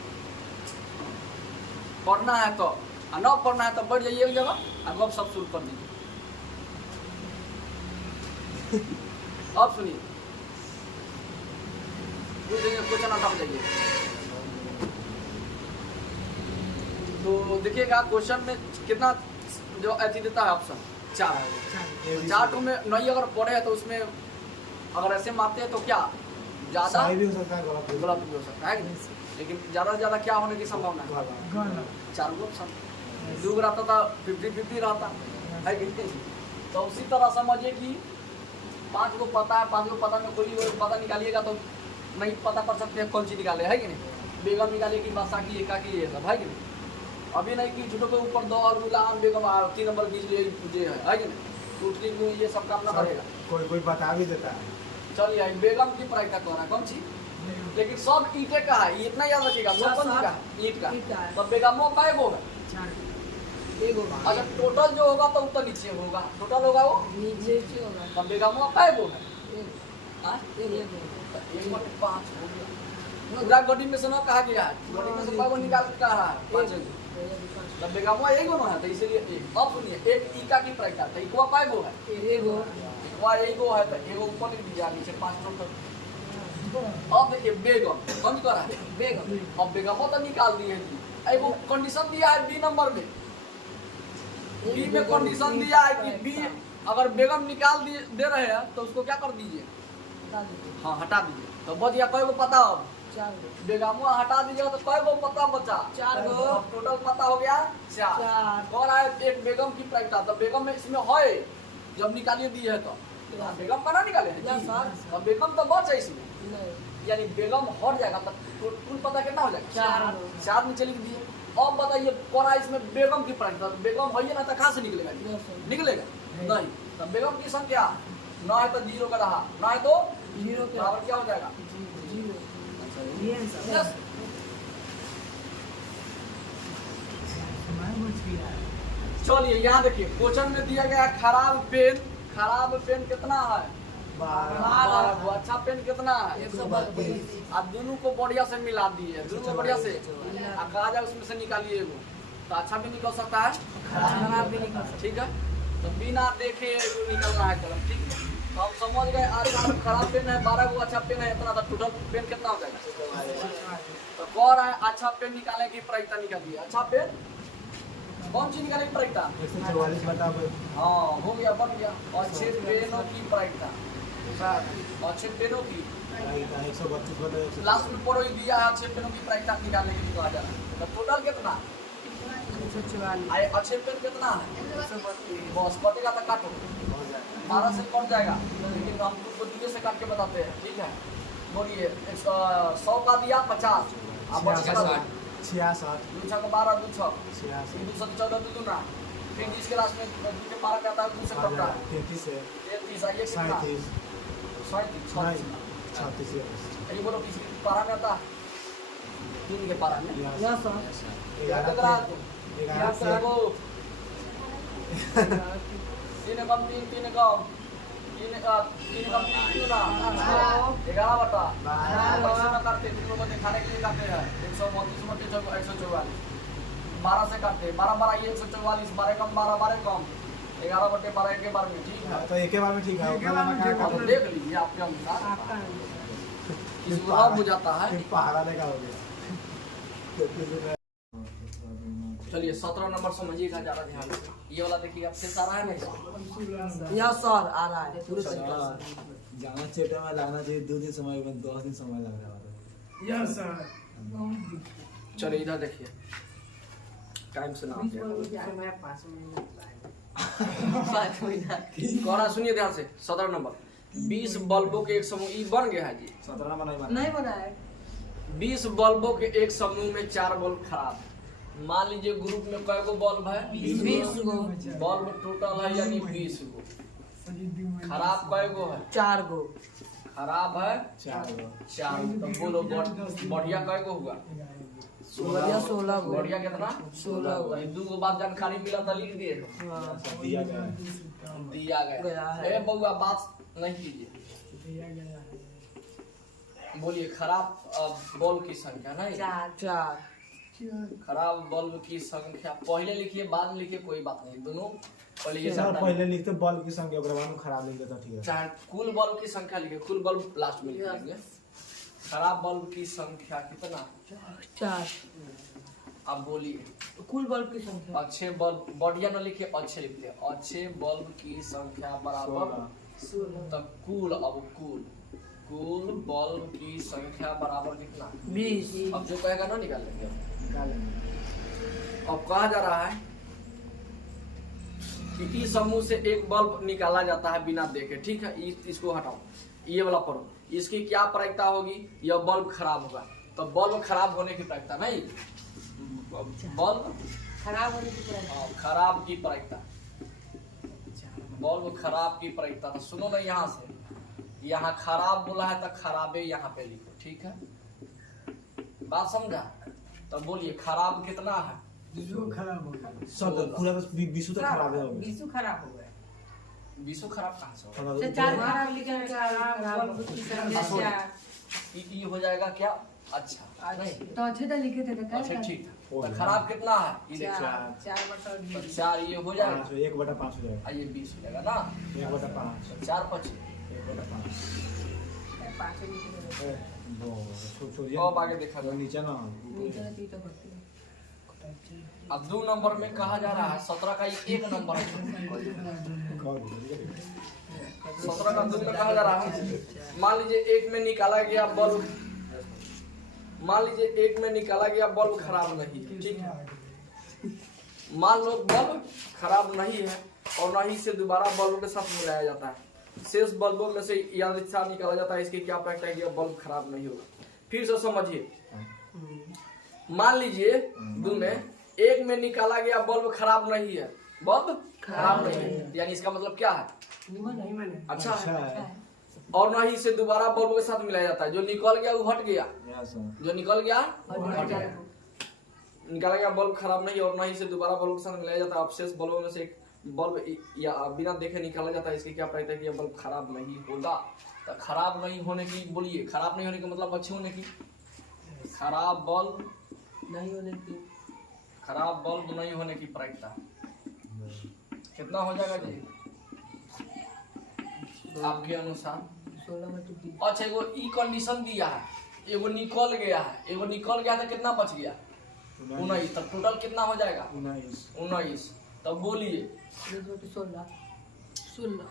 पढ़ना है तो, और न पढ़ना है तो बैठ जाइए एक जगह और गप सब शुरू कर दीजिए। अब सुनिए, क्वेश्चन हटा जाइए। तो देखिएगा क्वेश्चन में कितना जो ऐसी देता है ऑप्शन 4। 4 में नहीं अगर पढ़े है तो उसमें अगर ऐसे मारते हैं तो क्या ज़्यादा सही भी हो सकता है गलत भी हो सकता है कि नहीं? लेकिन ज़्यादा से ज़्यादा क्या होने की संभावना है? गाना 4 गो ऑप्शन, 2 गो रहता था 50-50 रहता है कि नहीं? तो उसी तरह समझिए कि 5 को पता है, 5 को पता में कोई पता निकालिएगा तो नहीं पता कर सकते हैं कौन सी निकाले, है कि नहीं? बेगम निकालिए कि बादशाह की, एका की, ये सब, है कि नहीं? अभी नहीं कि झूठों के ऊपर 2 और गुलाम बेगम 3 नंबर बीच है कि नहीं? टूटने को ये सब काम ना करेगा। कोई बता भी देता है चलिए, बेगम की प्रायिकता कौन है, कौन सी? लेकिन सब ईंटे का है, इतना याद रखिएगा, सब कौन सी का है? ईंट ईंट का का। है। तो बेगमों का एगो है। 4 एगो अच्छा, टोटल जो होगा तो उतना नीचे होगा, टोटल होगा वो, नीचे होगा, तो बेगमों का एगो है। एगो, हाँ? एगो, तो 1 में 5 हो गया। पूरा गड्डी में से ना कहा गया है, गड्डी में से पागो निकाल के कह रहा है 5 एगो। तो बेगमों एगो ना है, तो इसीलिए एक। अब सुनिए, एक ईका की प्रायिकता, तो इकवा पाएगो है, एगो, इकवा एगो है, तो एगो ऊपर लिख दीजिए, नीचे 5 टोटल। अब देखिए बेगम कौन कर रहा है? बेगम, अब बेगमों तो निकाल दिए जी। एगो कंडीशन दिया है बी नंबर में, बी में कंडीशन दिया है कि बी अगर बेगम निकाल दे रहे हैं तो उसको क्या कर दीजिए? बता दीजिए, हाँ, हटा दीजिए। तो बच गया कई गो पता? अब 4 गो, बेगमों हटा दीजिएगा तो कई गो पता बचा? 4 गो। अब टोटल पता हो गया 4। 4, कौन है? एक बेगम की प्रायिकता, तो बेगम में इसमें है, जब निकालिए दी है तो बेगम का ना निकाले हैं यस जी। सर। अब बेगम तो बच है इसमें, नहीं, यानी बेगम हट जाएगा तो कुल पता कितना हो जाएगा? 4 4 नीचे लिख दिए। अब बताइए कोरा इसमें बेगम की प्राइस, बेगम है ना, तो कहाँ से निकलेगा? निकलेगा नहीं। तो बेगम की संख्या ना है तो 0 का रहा, ना है तो 0 के बराबर क्या हो जाएगा? 0 ये आंसर यस। चलिए यहाँ देखिए क्वेश्चन में दिया गया है खराब पेन। खराब पेन कितना है? 12 गो। अच्छा पेन कितना है? 132 आप दोनों को बढ़िया से मिला दिए, दोनों को बढ़िया से कहा जाए उसमें से निकालिए एगो, तो अच्छा भी निकल सकता है, खराब भी नहीं कर सकते। ठीक है। तो बिना देखे एगो निकलना है कलम, ठीक है। तो हम समझ गए आज खराब पेन है 12 गो, अच्छा पेन है इतना, तो टोटल पेन कितना हो जाएगा? तो कह रहा है अच्छा पेन निकालने की प्रायिकता निकालिए। अच्छा पेन कौन सी निकालने की प्रायिकता? 144 बताओ। हाँ हो गया, बन गया। अच्छे पेनों की प्रायिकता, अच्छे पेनों की 132 बताओ। लास्ट में पढ़ो ही दिया है अच्छे पेनों की प्रायिकता निकालने के लिए कहा जा रहा है। तो टोटल कितना? 144 आए अच्छे पेन कितना है? 132 बस कटेगा तो काटो, 12 से कट जाएगा, लेकिन हम तुमको दूसरे से काट के बताते हैं, ठीक है। बोलिए 100 का दिया 50, अब बच गया 60। 66 2 6 12 2 6 86 2 7 14 2 2 फिर जिसके लास्ट में 2 के 12 का आता है 2 से कटता है 33 है 33 आइए कितना? 37 37 36 ये बोलो किसी पारा में आता? 3 के पारा में यस सर क्या कितना? 11 से देखो 3 कम 3 3 कम 3 कम 3 ना 11 बटा 12 में काटते, तुम लोगों ने खाने के लिए काटते हैं 132 बटे 144, 12 से काटते 12 12 ये 144, 12 कम 12 12 कम 11 बटे 12 एक बार में, ठीक है। तो एक ही बार में ठीक है। एक ही बार में ठीक है। अब देख लीजिए आपके अनुसार आपका किसी को अब हो जाता है। फिर पहाड़ा लेगा हो गया। चलिए 17 नंबर समझिएगा ज़्यादा ध्यान से, ये वाला देखिए आपसे सारा है ना। यस सर आ रहा है पूरे तरीके से। जाना चेटा में लगना चाहिए 2 दिन समय में 10 दिन समय लग रहा है। Yes sir. चलिए इधर देखिए टाइम से नाम समय 5 मिनट 5 मिनट कहना सुनिए ध्यान से। 17 नंबर 20 बल्बों के एक समूह, ये बन गया है जी। 17 में नहीं बना है 20 बल्बों के एक समूह में 4 बल्ब खराब। मान लीजिए ग्रुप में कय गो बल्ब है? 20 गो बल्ब टोटल है यानी 20 गो। खराब कय गो है? 4 गो खराब है 4 4। तो बोलो बढ़िया कय गो हुआ? 16 गो बढ़िया कितना? 16 गो। 2 गो बाद जानकारी मिला तो लिख दिए, हाँ दिया गया है। दिया गया गया है। है। बउआ बात नहीं कीजिए, बोलिए खराब बल्ब की संख्या नहीं, 4 खराब बल्ब की संख्या पहले लिखिए बाद में लिखिए, कोई बात नहीं, दोनों पहले ये सर जानना पहले लिखते बल्ब की संख्या ओकरा बाद में खराब लिख देता ठीक है। चाहे कुल बल्ब की संख्या लिखिए, कुल बल्ब लास्ट में लिखेंगे। खराब बल्ब की संख्या कितना? 4 अब बोलिए कुल बल्ब की संख्या अच्छे बल्ब, बढ़िया न लिखिए अच्छे लिखते हैं, अच्छे बल्ब की संख्या बराबर 16 तब कुल, अब कुल बल्ब की संख्या बराबर कितना? 20 अब जो कहेगा ना निकाल लेंगे। निकालेंगे। अब कहा जा रहा है कि इस समूह से एक बल्ब निकाला जाता है बिना देखे, ठीक है। इसको हटाओ, ये वाला पढ़ो। इसकी क्या प्रायिकता होगी? यह बल्ब खराब होगा। तो बल्ब खराब होने की प्रायिकता नहीं, बल्ब खराब होने की प्रायिकता खराब की प्रायिकता, बल्ब खराब की प्रायिकता। तो सुनो ना, यहाँ से यहाँ खराब बोला है तो खराबे यहाँ पे लिखो, ठीक है। बात समझा? तो बोलिए खराब कितना है? खराब हो गया। सब पूरा बस 20 तक खराब है। 20 खराब हो गया 20 खराब कहाँ से होगा? से 4 खराब लिखा है 4 बल्ब की संख्या 4 ये हो जाएगा क्या? अच्छा नहीं, तो अच्छे तो लिखे थे तो अच्छा ठीक है। तो खराब कितना है? ये देखिए 4 बटा तो 4 ये हो जाएगा, 1/5 हो जाएगा। ये 20 हो जाएगा ना। 1/5 4 5 1/5 5 लिखे थे छोड़िए। अब आगे देखा जाए। नीचे ना नीचे रहती तो करती है अब 2 नंबर में कहा जा रहा है 17 का ये 1 नंबर है। 17 का 2 में कहा जा रहा है, मान लीजिए एक में निकाला गया बल्ब, मान लीजिए एक में निकाला गया बल्ब खराब नहीं है, ठीक है। मान लो बल्ब खराब नहीं है और ना ही से दोबारा बल्ब के साथ मिलाया जाता है, शेष बल्बों में से यादृच्छा निकाला जाता है। इसकी क्या प्रायिकता है कि बल्ब खराब नहीं होगा? फिर से समझिए, मान लीजिए दो में एक में निकाला गया बल्ब खराब नहीं है, बल्ब खराब नहीं है, यानी इसका मतलब क्या है? अच्छा है। और ना ही इसे दोबारा बल्ब के साथ मिलाया जाता है। जो निकल गया वो हट गया, जो निकल गया हट गया। निकाला गया बल्ब खराब नहीं और ना ही इसे दोबारा बल्ब के साथ मिलाया जाता है। अवशेष बल्बों में से एक बल्ब या बिना देखे निकाला जाता है। इसकी क्या प्रक्रिया है कि यह बल्ब खराब नहीं होगा। तो खराब नहीं होने की बोलिए, खराब नहीं होने का मतलब अच्छे होने की। खराब बल्ब नहीं होने की, खराब बल्ब नहीं होने की प्रायिकता कितना हो जाएगा जी आपके अनुसार? 16/20। अच्छा एगो ई कंडीशन दिया है, एगो निकल गया है, एगो निकल गया तो कितना बच गया? 19। तब टोटल कितना हो जाएगा? 19। तब बोलिए 16। 16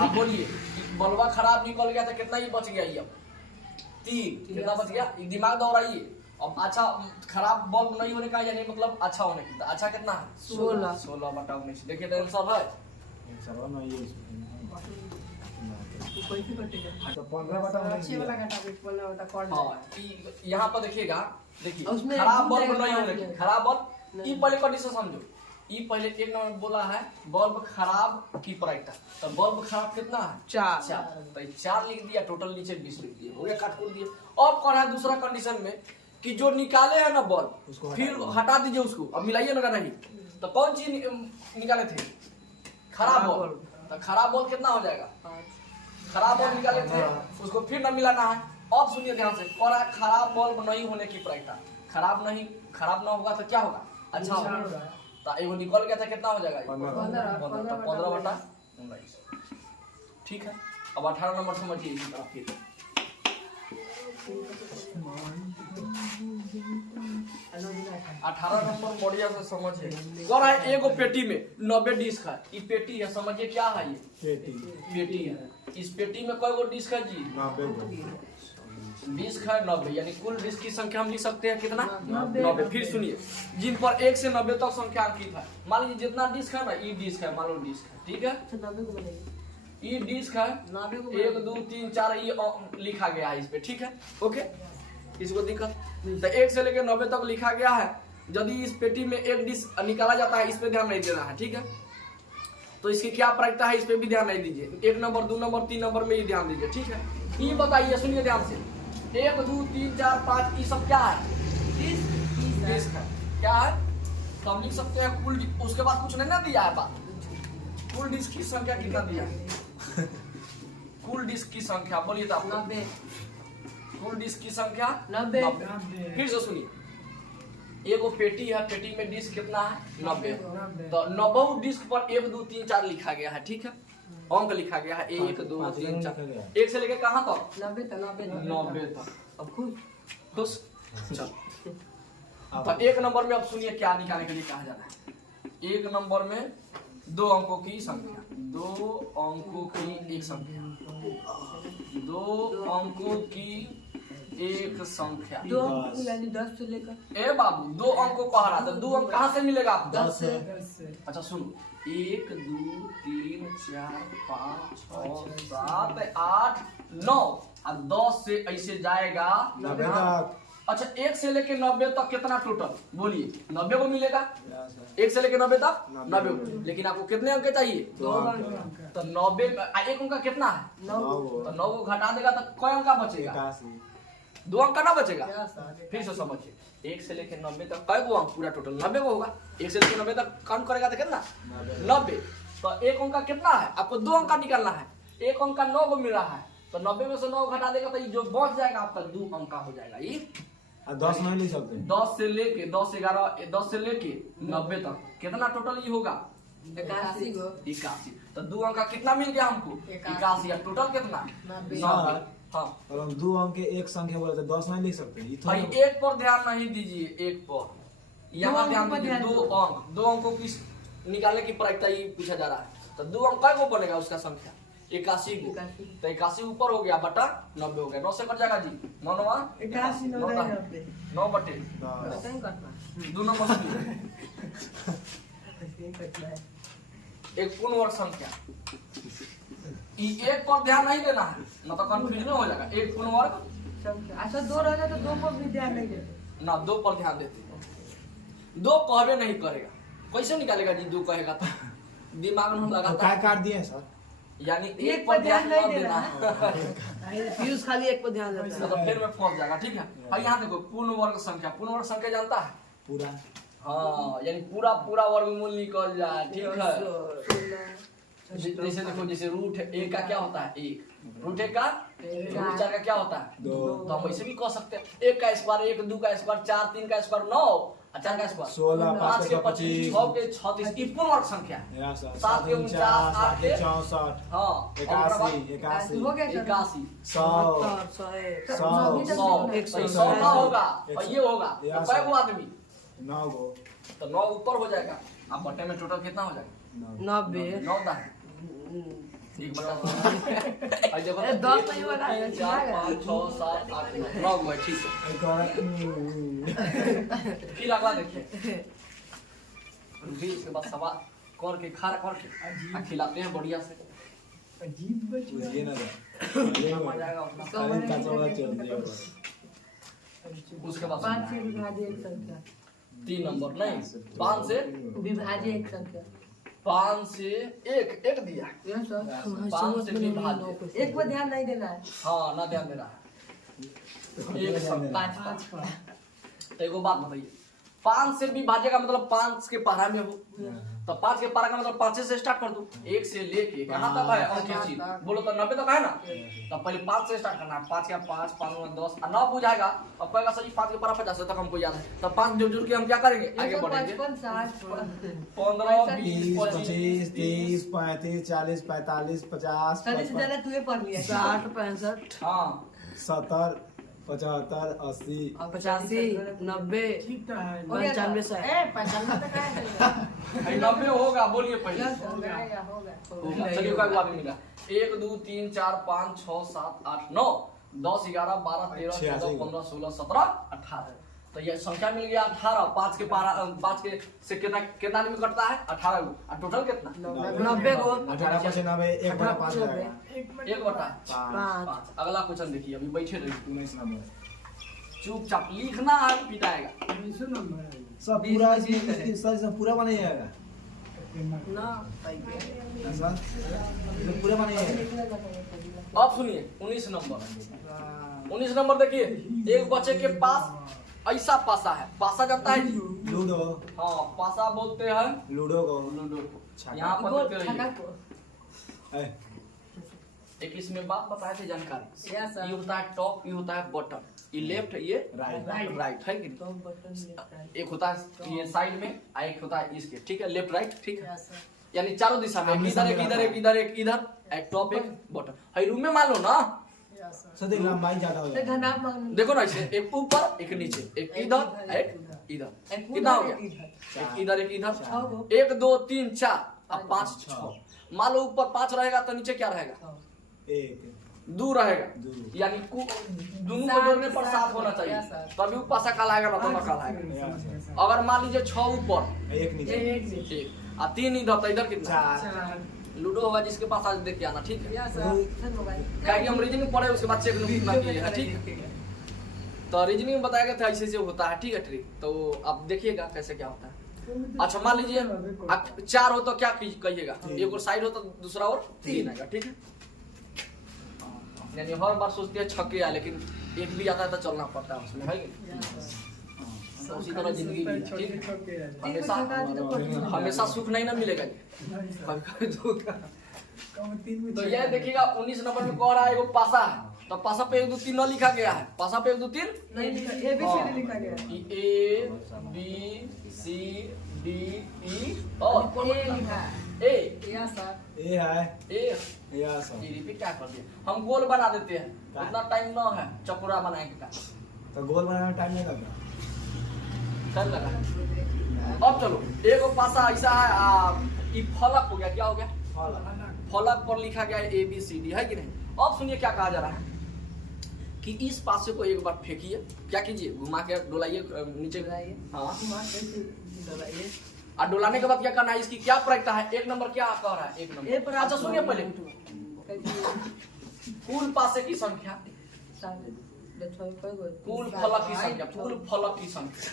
आप बोलिए बल्बा खराब निकल गया तो कितना ही बच गया? ये अब 3 कितना बच गया? एक दिमाग दौड़ाइए। अब अच्छा खराब बल्ब नहीं होने का यानी मतलब अच्छा होने की, तो अच्छा कितना है? 16। 16/19। देखिए तो आंसर है कैसे कटेगा? तो 15/19 वाला घटा के 15/15 हाँ। यहाँ पर देखिएगा, देखिए उसमें खराब एक बल्ब दूसरे नहीं का होने की, नहीं। खराब बल्ब ई पहले कंडीशन समझो। ई पहले एक नंबर बोला है बल्ब खराब की प्रायिकता, तो बल्ब खराब कितना है? 4। तो 4 लिख दिया, टोटल नीचे 20 लिख दिया, हो गया, काट कूट दिए। अब कर है दूसरा कंडीशन में कि जो निकाले हैं ना बल्ब फिर हटा दीजिए उसको, अब मिलाइए ना नहीं। तो कौन चीज निकाले थे? खराब बल्ब। तो खराब बल्ब कितना हो जाएगा? खराब बल्ब निकाले थे, उसको फिर ना मिलाना है। अब सुनिए ध्यान से, कह रहा है खराब बल्ब नहीं होने की प्रायिकता। खराब ना होगा तो क्या होगा? अच्छा होगा। तो एगो निकल गया था, कितना हो जाएगा? 15/19। ठीक है। अब 18 नंबर समझिए इसी तरह फिर। 18 नंबर बढ़िया से समझिए। कह रहा है एगो पेटी में 90 डिस्क है। ये पेटी है, समझिए क्या है? ये पेटी है। इस पेटी में कई गो डिस्क है जी? 90 डिस्क है। 90 यानी कुल डिस्क की संख्या हम लिख सकते हैं कितना? 90। फिर सुनिए, जिन पर 1 से 90 तक संख्या अंकित है। मान लीजिए जितना डिस्क है ना, ये डिस्क है, मान लो डिस्क है, ठीक है? ये डिस्क है 1 2 3 4 ये लिखा गया है इस पे, ठीक है? ओके, इसको दिक्कत तो 1 से लेकर 90 तक लिखा गया है। यदि इस पेटी में एक डिस्क निकाला जाता है, इस पे ध्यान नहीं देना है, ठीक है? तो इसकी क्या प्रायिकता है इस पे भी ध्यान नहीं दीजिए। 1 नंबर 2 नंबर 3 नंबर में ही ध्यान दीजिए, ठीक है? ये बताइए, सुनिए ध्यान से, 1 2 3 4 5 ये सब क्या है? डिस्क है। क्या है? तो हम लिख सकते हैं कुल। उसके बाद कुछ नहीं ना दिया है बात, कुल डिस्क की संख्या कितना दिया है? कुल डिस्क की संख्या बोलिए तो आप। 90। कुल डिस्क की संख्या 90। फिर से सुनिए, एगो पेटी है, पेटी में डिस्क कितना है? 90। तो 90 डिस्क पर 1 2 3 4 लिखा गया है, ठीक है? अंक लिखा गया है 1 2 3 4। 1 से लेकर कहाँ तक? 90 तक। अब खुश चल। तो 1 नंबर में अब सुनिए क्या निकालने के लिए कहा जाता है। 1 नंबर में 2 अंकों की संख्या, 2 अंकों की एक संख्या, 2 अंकों की एक संख्या। 2 यानी 10 से लेकर। ए बाबू 2 अंकों को हरा दो, 2 अंक कहाँ से मिलेगा आपको? 10 से। अच्छा सुनो, 1 2 3 4 5 6 7 8 9 और 10 से ऐसे जाएगा 90 तक। अच्छा 1 से लेके 90 तक कितना टोटल बोलिए? 90 को मिलेगा। 1 से लेके 90 तक 90 को। लेकिन आपको कितने अंक चाहिए? 2 अंक। तो 90 एक अंक कितना है? 9। तो 9 को घटा देगा तो कौन अंक बचेगा? 2 अंक ना बचेगा। फिर से समझिए, 1 से लेके 90 तक कई गो अंक पूरा टोटल 90 को होगा। 1 से लेके 90 तक काउंट करेगा तो कितना? 90। तो एक अंक कितना है? आपको 2 अंक निकालना है। एक अंक 9 को मिल रहा है, तो 90 में से 9 घटा देगा तो ये जो बच जाएगा आपका 2 अंक हो जाएगा। ये 10 नहीं लिख सकते। 10 से लेके 10 11 10 से लेके 90 तक कितना टोटल ये होगा? 81 गो। 81। तो 2 अंक कितना मिल गया हमको? 81। और टोटल कितना? 90। हाँ और हम 2 अंक के एक संख्या बोले तो 10 नहीं लिख सकते। भाई एक पर ध्यान नहीं दीजिए, एक पर यहाँ ध्यान दीजिए। 2 अंकों की निकालने की प्रायिकता ये पूछा जा रहा है। तो 2 अंक काय को बनेगा उसका संख्या? 81 को। तो 81 ऊपर हो गया बटा 90 हो गया। 9 से कट जाएगा जी। 9 9 81 9 बटे 2 नंबर एक पूर्ण वर्ग संख्या। एक पर ध्यान नहीं देना है, न तो कंफ्यूजन हो जाएगा। एक पूर्ण वर्ग संख्या अच्छा 2 रहता तो 2 पर भी ध्यान नहीं देते ना 2 पर ध्यान देते 2 कहबे नहीं करेगा, कैसे निकालेगा जी 2 कहेगा तो दिमाग में अब लगाता काय है, काट दिए सर? यानी एक एक पर ध्यान नहीं नहीं देना। देना पीयूष खाली एक पर ध्यान देता तो फिर में फंस जाएगा। ठीक है, और यहाँ देखो पूर्ण वर्ग संख्या जानता है? पूरा हाँ, यानी पूरा वर्गमूल निकल जाए। ठीक है, जैसे देखो, जैसे रूट एक का क्या होता है 1, रूट 1 का रूट 4 का क्या होता है 2, तो हम ऐसे भी कह सकते हैं 1 का स्क्वायर 1, 2 का स्क्वायर 4, 3 का स्क्वायर 9, 4 का स्क्वायर 16, 5 के 25, 6 के 36, ये पूर्ण वर्ग संख्या है। या सर 7 के 49, 8 के 64, हाँ 81, हो गया 81, 100, 100 का होगा और ये होगा तो कै गो आदमी 9 गो, तो 9 ऊपर हो जाएगा। आप बट्टे में टोटल कितना हो जाएगा 90 9 दा एक बटा आई देखो 10 नहीं होगा 4 5 6 7 8 9 गो है। ठीक है, एक और फिर अगला देखिए, फिर इसके बाद सवाल करके खड़ा करके खिलाते हैं बढ़िया से, अजीब बच्चा ये ना ये मजा आएगा अपना। सारे का चला चल दिया। उसके बाद 5 से विभाज्य एक संख्या 3 नंबर नहीं 5 से विभाज्य एक संख्या 5 से 1 दिया, यस सर 5 से विभाज्य एक पर ध्यान नहीं देना है हाँ ना ध्यान दे रहा है। 1 से 5 तो एगो बात बताइए, 5 से विभाज्य का मतलब 5 के पारा में हो, तो 5 के पारा का मतलब 5 से स्टार्ट कर दूं, 1 से लेके कहां तक है अंक की चीज बोलो तो 90 तक है ना, तो पहले 5 से स्टार्ट करना है। 5 का 5 5 में 10 और 9 बुझाएगा, अब कहेगा सर 5 के पारा 50 तक हमको याद है, तो 5 जोड़ के हम क्या करेंगे आगे बढ़ेंगे 55 15 20, 20 25, 30, 35, 40, 45, 50, सर से ज्यादा तूने पढ़ लिया 60 65 हां 70, 75, 80, 85 90 ठीक तो है 95 100 95 तक है 90 होगा, बोलिए पहले होगा चलिए का आदमी मिला 1 2 3 4 5 6 7 8 9 10 11 12 13 14 15 16 17 18 तो ये संख्या मिल गया 18। 5 के पारा 5 के से कितना आदमी कटता है 18 गो, और टोटल कितना 90 को 18 + 90 1 बटा 5 जाएगा। 1 बटा 5। अगला क्वेश्चन देखिए, अभी बैठे रहिए 19 नंबर चुपचाप लिखना है, पिटाएगा। 19 नंबर है सब पूरा सर सब पूरा बनाइएगा ना सर ये पूरा बनाइएगा। अब सुनिए 19 नंबर देखिए, एक बच्चे के पास ऐसा पासा है, पासा जानता है जी? लूडो हाँ पासा बोलते हैं लूडो को लूडो को। यहाँ पर गोल देखते छक्का रहिए, को ए, एक इसमें बात बताए थे जानकारी, यस सर ये होता है टॉप, ये होता है बटन, ये लेफ्ट ये राइट राइट है कि तो बटन लेफ्ट है एक होता है ये साइड में और एक होता है इसके, ठीक है लेफ्ट राइट, ठीक है यस सर यानी चारों दिशा में, एक इधर एक इधर एक इधर एक इधर, एक टॉप एक बटन है। रूम में मान लो ना, यस सर सर देख लंबाई ज्यादा हो तो जाएगा। घना मांग देखो ना ऐसे एक ऊपर एक नीचे, एक इधर एक इधर, कितना हो गया एक इधर एक इधर, 1 2 3 4 और 5 6। मान लो ऊपर 5 रहेगा तो नीचे क्या रहेगा 1 2 रहेगा, दो। यानी दोनों को जोड़ने पर 7 होना चाहिए, तभी वो पासा कहलाएगा ना तो ना कहलाएगा। अगर मान लीजिए 6 ऊपर 1 नीचे एक नीचे एक और 3 इधर, तो इधर कितना 4 लूडो होगा, जिसके पास आज देख के आना, ठीक है यस सर मोबाइल क्या कि हम रीजनिंग पढ़े उसके बाद चेक कितना किए हैं, ठीक है तो रीजनिंग में बताया गया था ऐसे ऐसे होता है, ठीक है ट्रिक, तो आप देखिएगा कैसे क्या होता है। अच्छा मान लीजिए 4 हो तो क्या कहिएगा, एक और साइड हो तो दूसरा और 3 आएगा, ठीक है यानी हर बार सोचते हैं छक्के आए, लेकिन एक भी आता है तो चलना पड़ता है उसमें, है कि तो उसी तरह जिंदगी भी है, ठीक है हमेशा हमेशा सुख नहीं ना मिलेगा जी, कभी कभी दुख। तो यह देखिएगा 19 नंबर में कह रहा है एगो पासा है, तो पासा पे 1 2 3 न लिखा गया है, पासा पे 1 2 3 नहीं लिखा एबीसीडी लिखा गया है A B C D E और ए लिखा है ए यस सर ए है ए या सर ये रिपीट क्या कर दिया, हम गोल बना देते हैं, उतना टाइम ना है चकोरा बनाएंगे का, तो गोल बनाने में टाइम नहीं लगता। टाइम लगा। अब चलो एगो पासा ऐसा है, ये फलक हो गया, क्या हो गया फलक पर लिखा गया है ए बी सी डी, है कि नहीं। अब सुनिए क्या कहा जा रहा है कि इस पासे को एक बार फेंकिए, क्या कीजिए घुमा के डोलाइए नीचे, डोलाइए। हाँ दबाइए और डोलाने के बाद क्या करना है, इसकी क्या प्रायिकता है, 1 नंबर क्या कह रहा है 1 ए नंबर। पर अच्छा सुनिए पहले कुल पासे की संख्या कुल फलक की संख्या, कुल फलक की संख्या,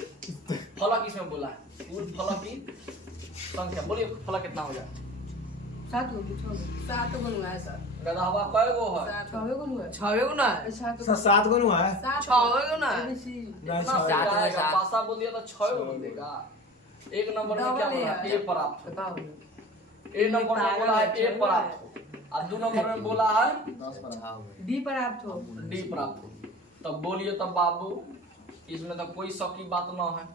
फलक इसमें बोला है, कुल फलक की संख्या। बोलिए फलक कितना हो जाए? 7 गो 7 गो है सर। गधा कय गो है? 6 गो है। 6 गो ना है। 7 गो है। 6 गो ना है। कितना छह। सीधा आएगा? पासा बोल दिया तो 6 गो देगा। एक नंबर में क्या बोला? ए प्राप्त। ए नंबर में बोला है ए प्राप्त हो, और 2 नंबर में बोला है डी प्राप्त हो। डी प्राप्त हो। तब बोलिए तब बाबू, इसमें तो कोई शक की बात ना है।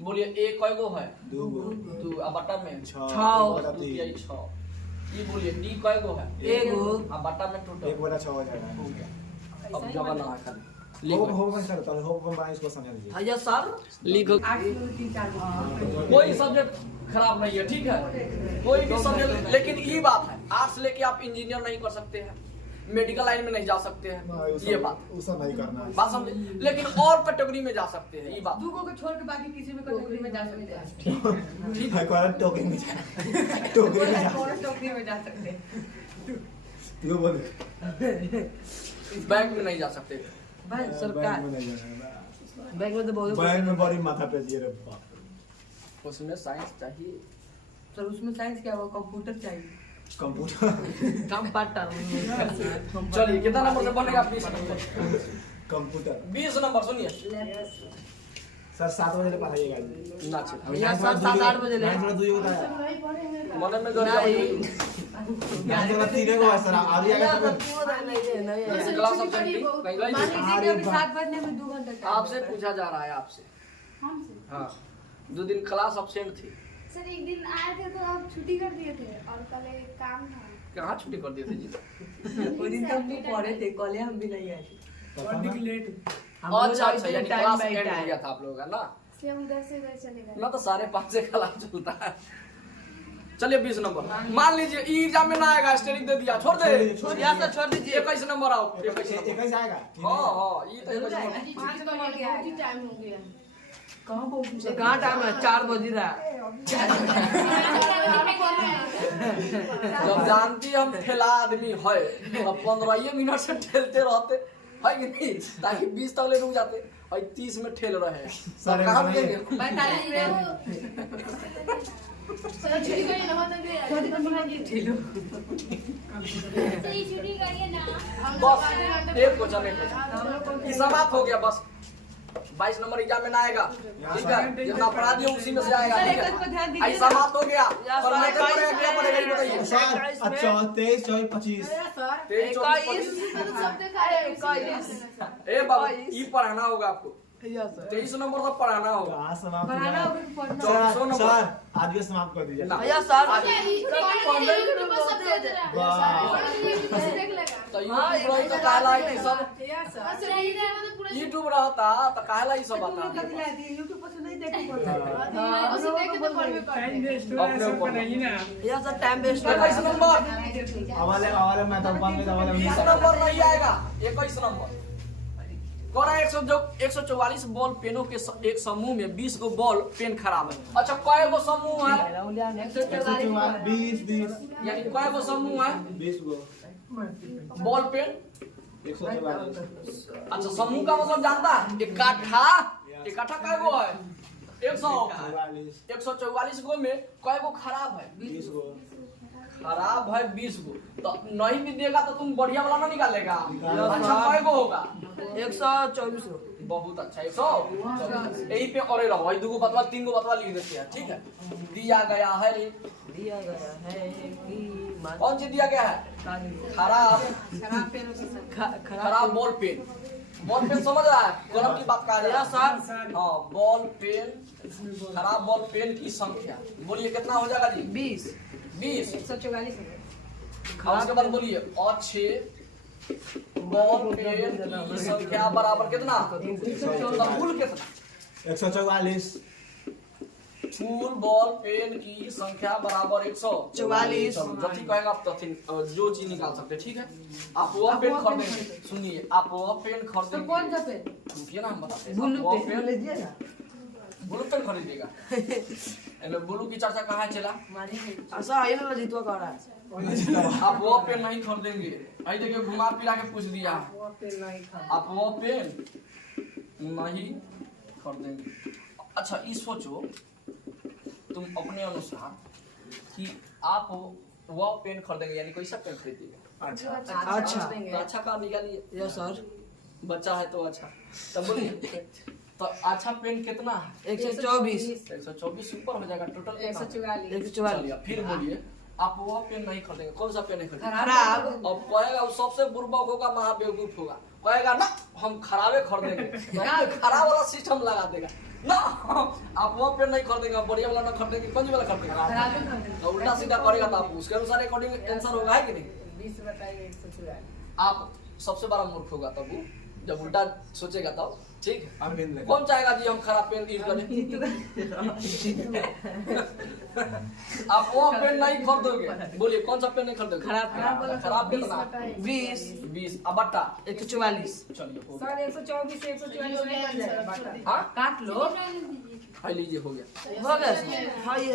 बोलिए ए कय गो है? 2 गो। 2 अब बटा में 6 6। ये बोलिए डी कय गो है? 1 गो। अब बटा में टोटल 1/6 हो जाएगा। अब जगह ना है खाली हो लिखो। बन सकता है, हो बन इसको समझा दीजिए। भैया सर लिखो। 8 गो 3 4 गो। कोई सब्जेक्ट खराब नहीं है, ठीक है, कोई भी सब्जेक्ट। लेकिन ये बात है, आर्ट्स लेके आप इंजीनियर नहीं कर सकते हैं, मेडिकल लाइन में नहीं जा सकते हैं, ये बात उसा नहीं करना है। बात समझे। लेकिन और कैटेगरी में जा सकते हैं, ये बात। 2 गो को छोड़ के बाकी किसी भी कैटेगरी में जा सकते हैं। ठीक है, कोई टोकन में जा। टोकन में जा। कौन टोकरी में जा सकते हैं। तू बोल। बैंक में नहीं जा सकते। भाई सरकार बैंक में नहीं जाना है। बैंक में तो बहुत बैंक में बड़ी माथा पे दिए रे बाप। उसमें साइंस चाहिए। सर उसमें साइंस क्या हुआ? कंप्यूटर चाहिए। Computer computer. चलिए कितना नंबर से बनेगा? 20 नंबर। कंप्यूटर 20 नंबर सुनिए। सर 7 बजे पढ़ाइएगा। ना चाहिए भैया सर 7-8 बजे ले। 2 होता है। मन में दो नहीं। 3 को है सर। आ रही है क्लास ऑफ सेंटिंग कहीं गई? मान लीजिए कि अभी 7 बजने में 2 घंटा टाइम आपसे पूछा जा रहा है, आपसे। हाँ, 2 दिन क्लास अब्सेंट थी। सर एक दिन आए थे तो आप छुट्टी कर दिए थे और कल एक काम था। कहाँ छुट्टी कर दिए थे जी? वो दिन तो हम भी पढ़े थे, कल हम भी नहीं आए थे। लेट अच्छा अच्छा, यानी क्लास एंड हो गया था आप लोगों का ना? इसलिए हम उधर से उधर चले गए। ना तो 5:30 से क्लास चलता है। चलिए 20 नंबर। मान लीजिए ई एग्जाम में ना आएगा, स्टेरिंग दे दिया, छोड़ दे। भैया सर छोड़ दीजिए। 21 नंबर आओ। 21 नंबर। 21 आएगा। हाँ हाँ, ये तो 21 नंबर। 5 नंबर गया है, टाइम हो गया। कहाँ पहुँचे? कहाँ टाइम है? 4 बज रहा है। जब जानती हम ठेला आदमी है, अब 15 मिनट से ठेलते रहते है कि नहीं, ताकि 20 तक ले रुक जाते और 30 में ठेल रहे। सर, कहाँ नहीं। देंगे? 45 मिनट सर छुट्टी करिए ना, मतलब ठेलो। सही छुट्टी करिए ना। बस एक क्वेश्चन एक ये सब बात हो गया। बस 22 नंबर एग्जाम में ना आएगा, ठीक है, जितना पढ़ा दिया उसी में से आएगा, ठीक है। ऐसा बात हो गया। और मैं क्या पढ़ेगा, क्या पढ़ेगा ये बताइए। सर 23 24 25 23 24 सब देखा है 21 ए बाबू, ये पढ़ाना होगा आपको। भैया सर 23 नंबर तक पढ़ाना होगा। कहाँ समाप्त पढ़ाना हुआ? होगा कि पढ़ना? Sir 24 number. सर आज भी समाप्त कर दीजिए। ना। भैया सर वाह। देख लेगा। तो यूट्यूब रही तो काला ये सब, सर यूट्यूब रहता तो काला ये सब तुम लोग आता। कभी लाए थे? YouTube पर से नहीं देखे पड़ता। टाइम वेस्ट हो रहा है, सब बनाइए ना। भैया सर टाइम वेस्ट कर 21 नंबर। हवाले मैं तो बंद में 20 नंबर नहीं आएगा। 21 नंबर कोरा 144 बॉल पेनों के एक समूह में 20 गो बॉल पेन खराब है। अच्छा कय गो समूह है? 20 20 यानी कय गो समूह है 20 गो बॉल पेन? 144 अच्छा समूह का मतलब जानता है? इकट्ठा कय गो है? 144 गो में कय गो खराब है? 20 गो खराब है 20 गो। तो नहीं भी देगा तो तुम बढ़िया वाला ना निकालेगा। अच्छा कय गो होगा? 124 गो। बहुत अच्छा। 100 यही पे और रहो भाई, 2 गो बतवा 3 गो बतवा लिख देते हैं, ठीक है। दिया गया है रे, दिया गया है कि कौन सी दिया गया है? खराब खराब बॉल पेन। बॉल पेन समझ रहा है? कलम की बात कर रहा है सर। हाँ, बॉल पेन, खराब बॉल पेन की संख्या बोलिए कितना हो जाएगा जी? 20 20। 144 और उसके बाद बोलिए अच्छे बॉल पेन की संख्या बराबर कितना? कुल कितना? 144 फूल बॉल पेन की संख्या बराबर 144। जति कहेगा आप तथी जो चीज निकाल सकते हैं, ठीक है। आप वह पेन खरीदेंगे, सुनिए, आप वह पेन तो खरीदेंगे। कौन सा पेन? रुकिए ना, हम बताते हैं। ब्लू वह पेन लीजिए ना। Blue pen खरीदिएगा। ब्लू की चर्चा कहाँ चला? ऐसा है ना जीतवा कर रहा है। आप वो पेन नहीं खरीदेंगे। आई देखिए घुमा फिरा के पूछ दिया, वो पेन नहीं खा आप वो पेन नहीं खरीदेंगे। अच्छा ये सोचो तुम अपने अनुसार कि आप वो पेन खरीदेंगे, यानी कोई सा पेन खरीदिएगा। अच्छा अच्छा तो अच्छा का निकालिए। Yes sir. बच्चा है तो अच्छा, तब बोलिए तो अच्छा पेन कितना है? 124 124 ऊपर हो जाएगा टोटल 144 144 चलिए फिर बोलिए आप वो पेन नहीं खरीदेंगे। कौन सा पेन नहीं खरीदेंगे? खराब। अब कहेगा वो सबसे बुर्बक होगा, महाबेवकूफ होगा, कहेगा ना हम खराबे खरीदेंगे, खराब वाला सिस्टम लगा देगा ना। आप वो पेन नहीं खरीदेंगे, बढ़िया वाला ना खरीदेंगे, कौन सी वाला खरीदेंगे? तो उल्टा सीधा करेगा तो आप उसके अनुसार अकॉर्डिंग आंसर होगा, है कि नहीं? 20 बताइए 144 आप सबसे बड़ा मूर्ख होगा तब वो, जब उल्टा सोचेगा तब। ठीक है, अब पेन ले कौन चाहेगा जी हम खराब पेन यूज करें? आप वो पेन नहीं खरीदोगे, बोलिए कौन सा पेन नहीं खरीदोगे? खराब खराब कितना? 20 20 अब बट्टा 144 चलिए हो गया। सर 124 से 144 नहीं बन जाएगा बाटा। हाँ काट लो। हाँ लीजिए हो गया। हो गया सर। हाँ ये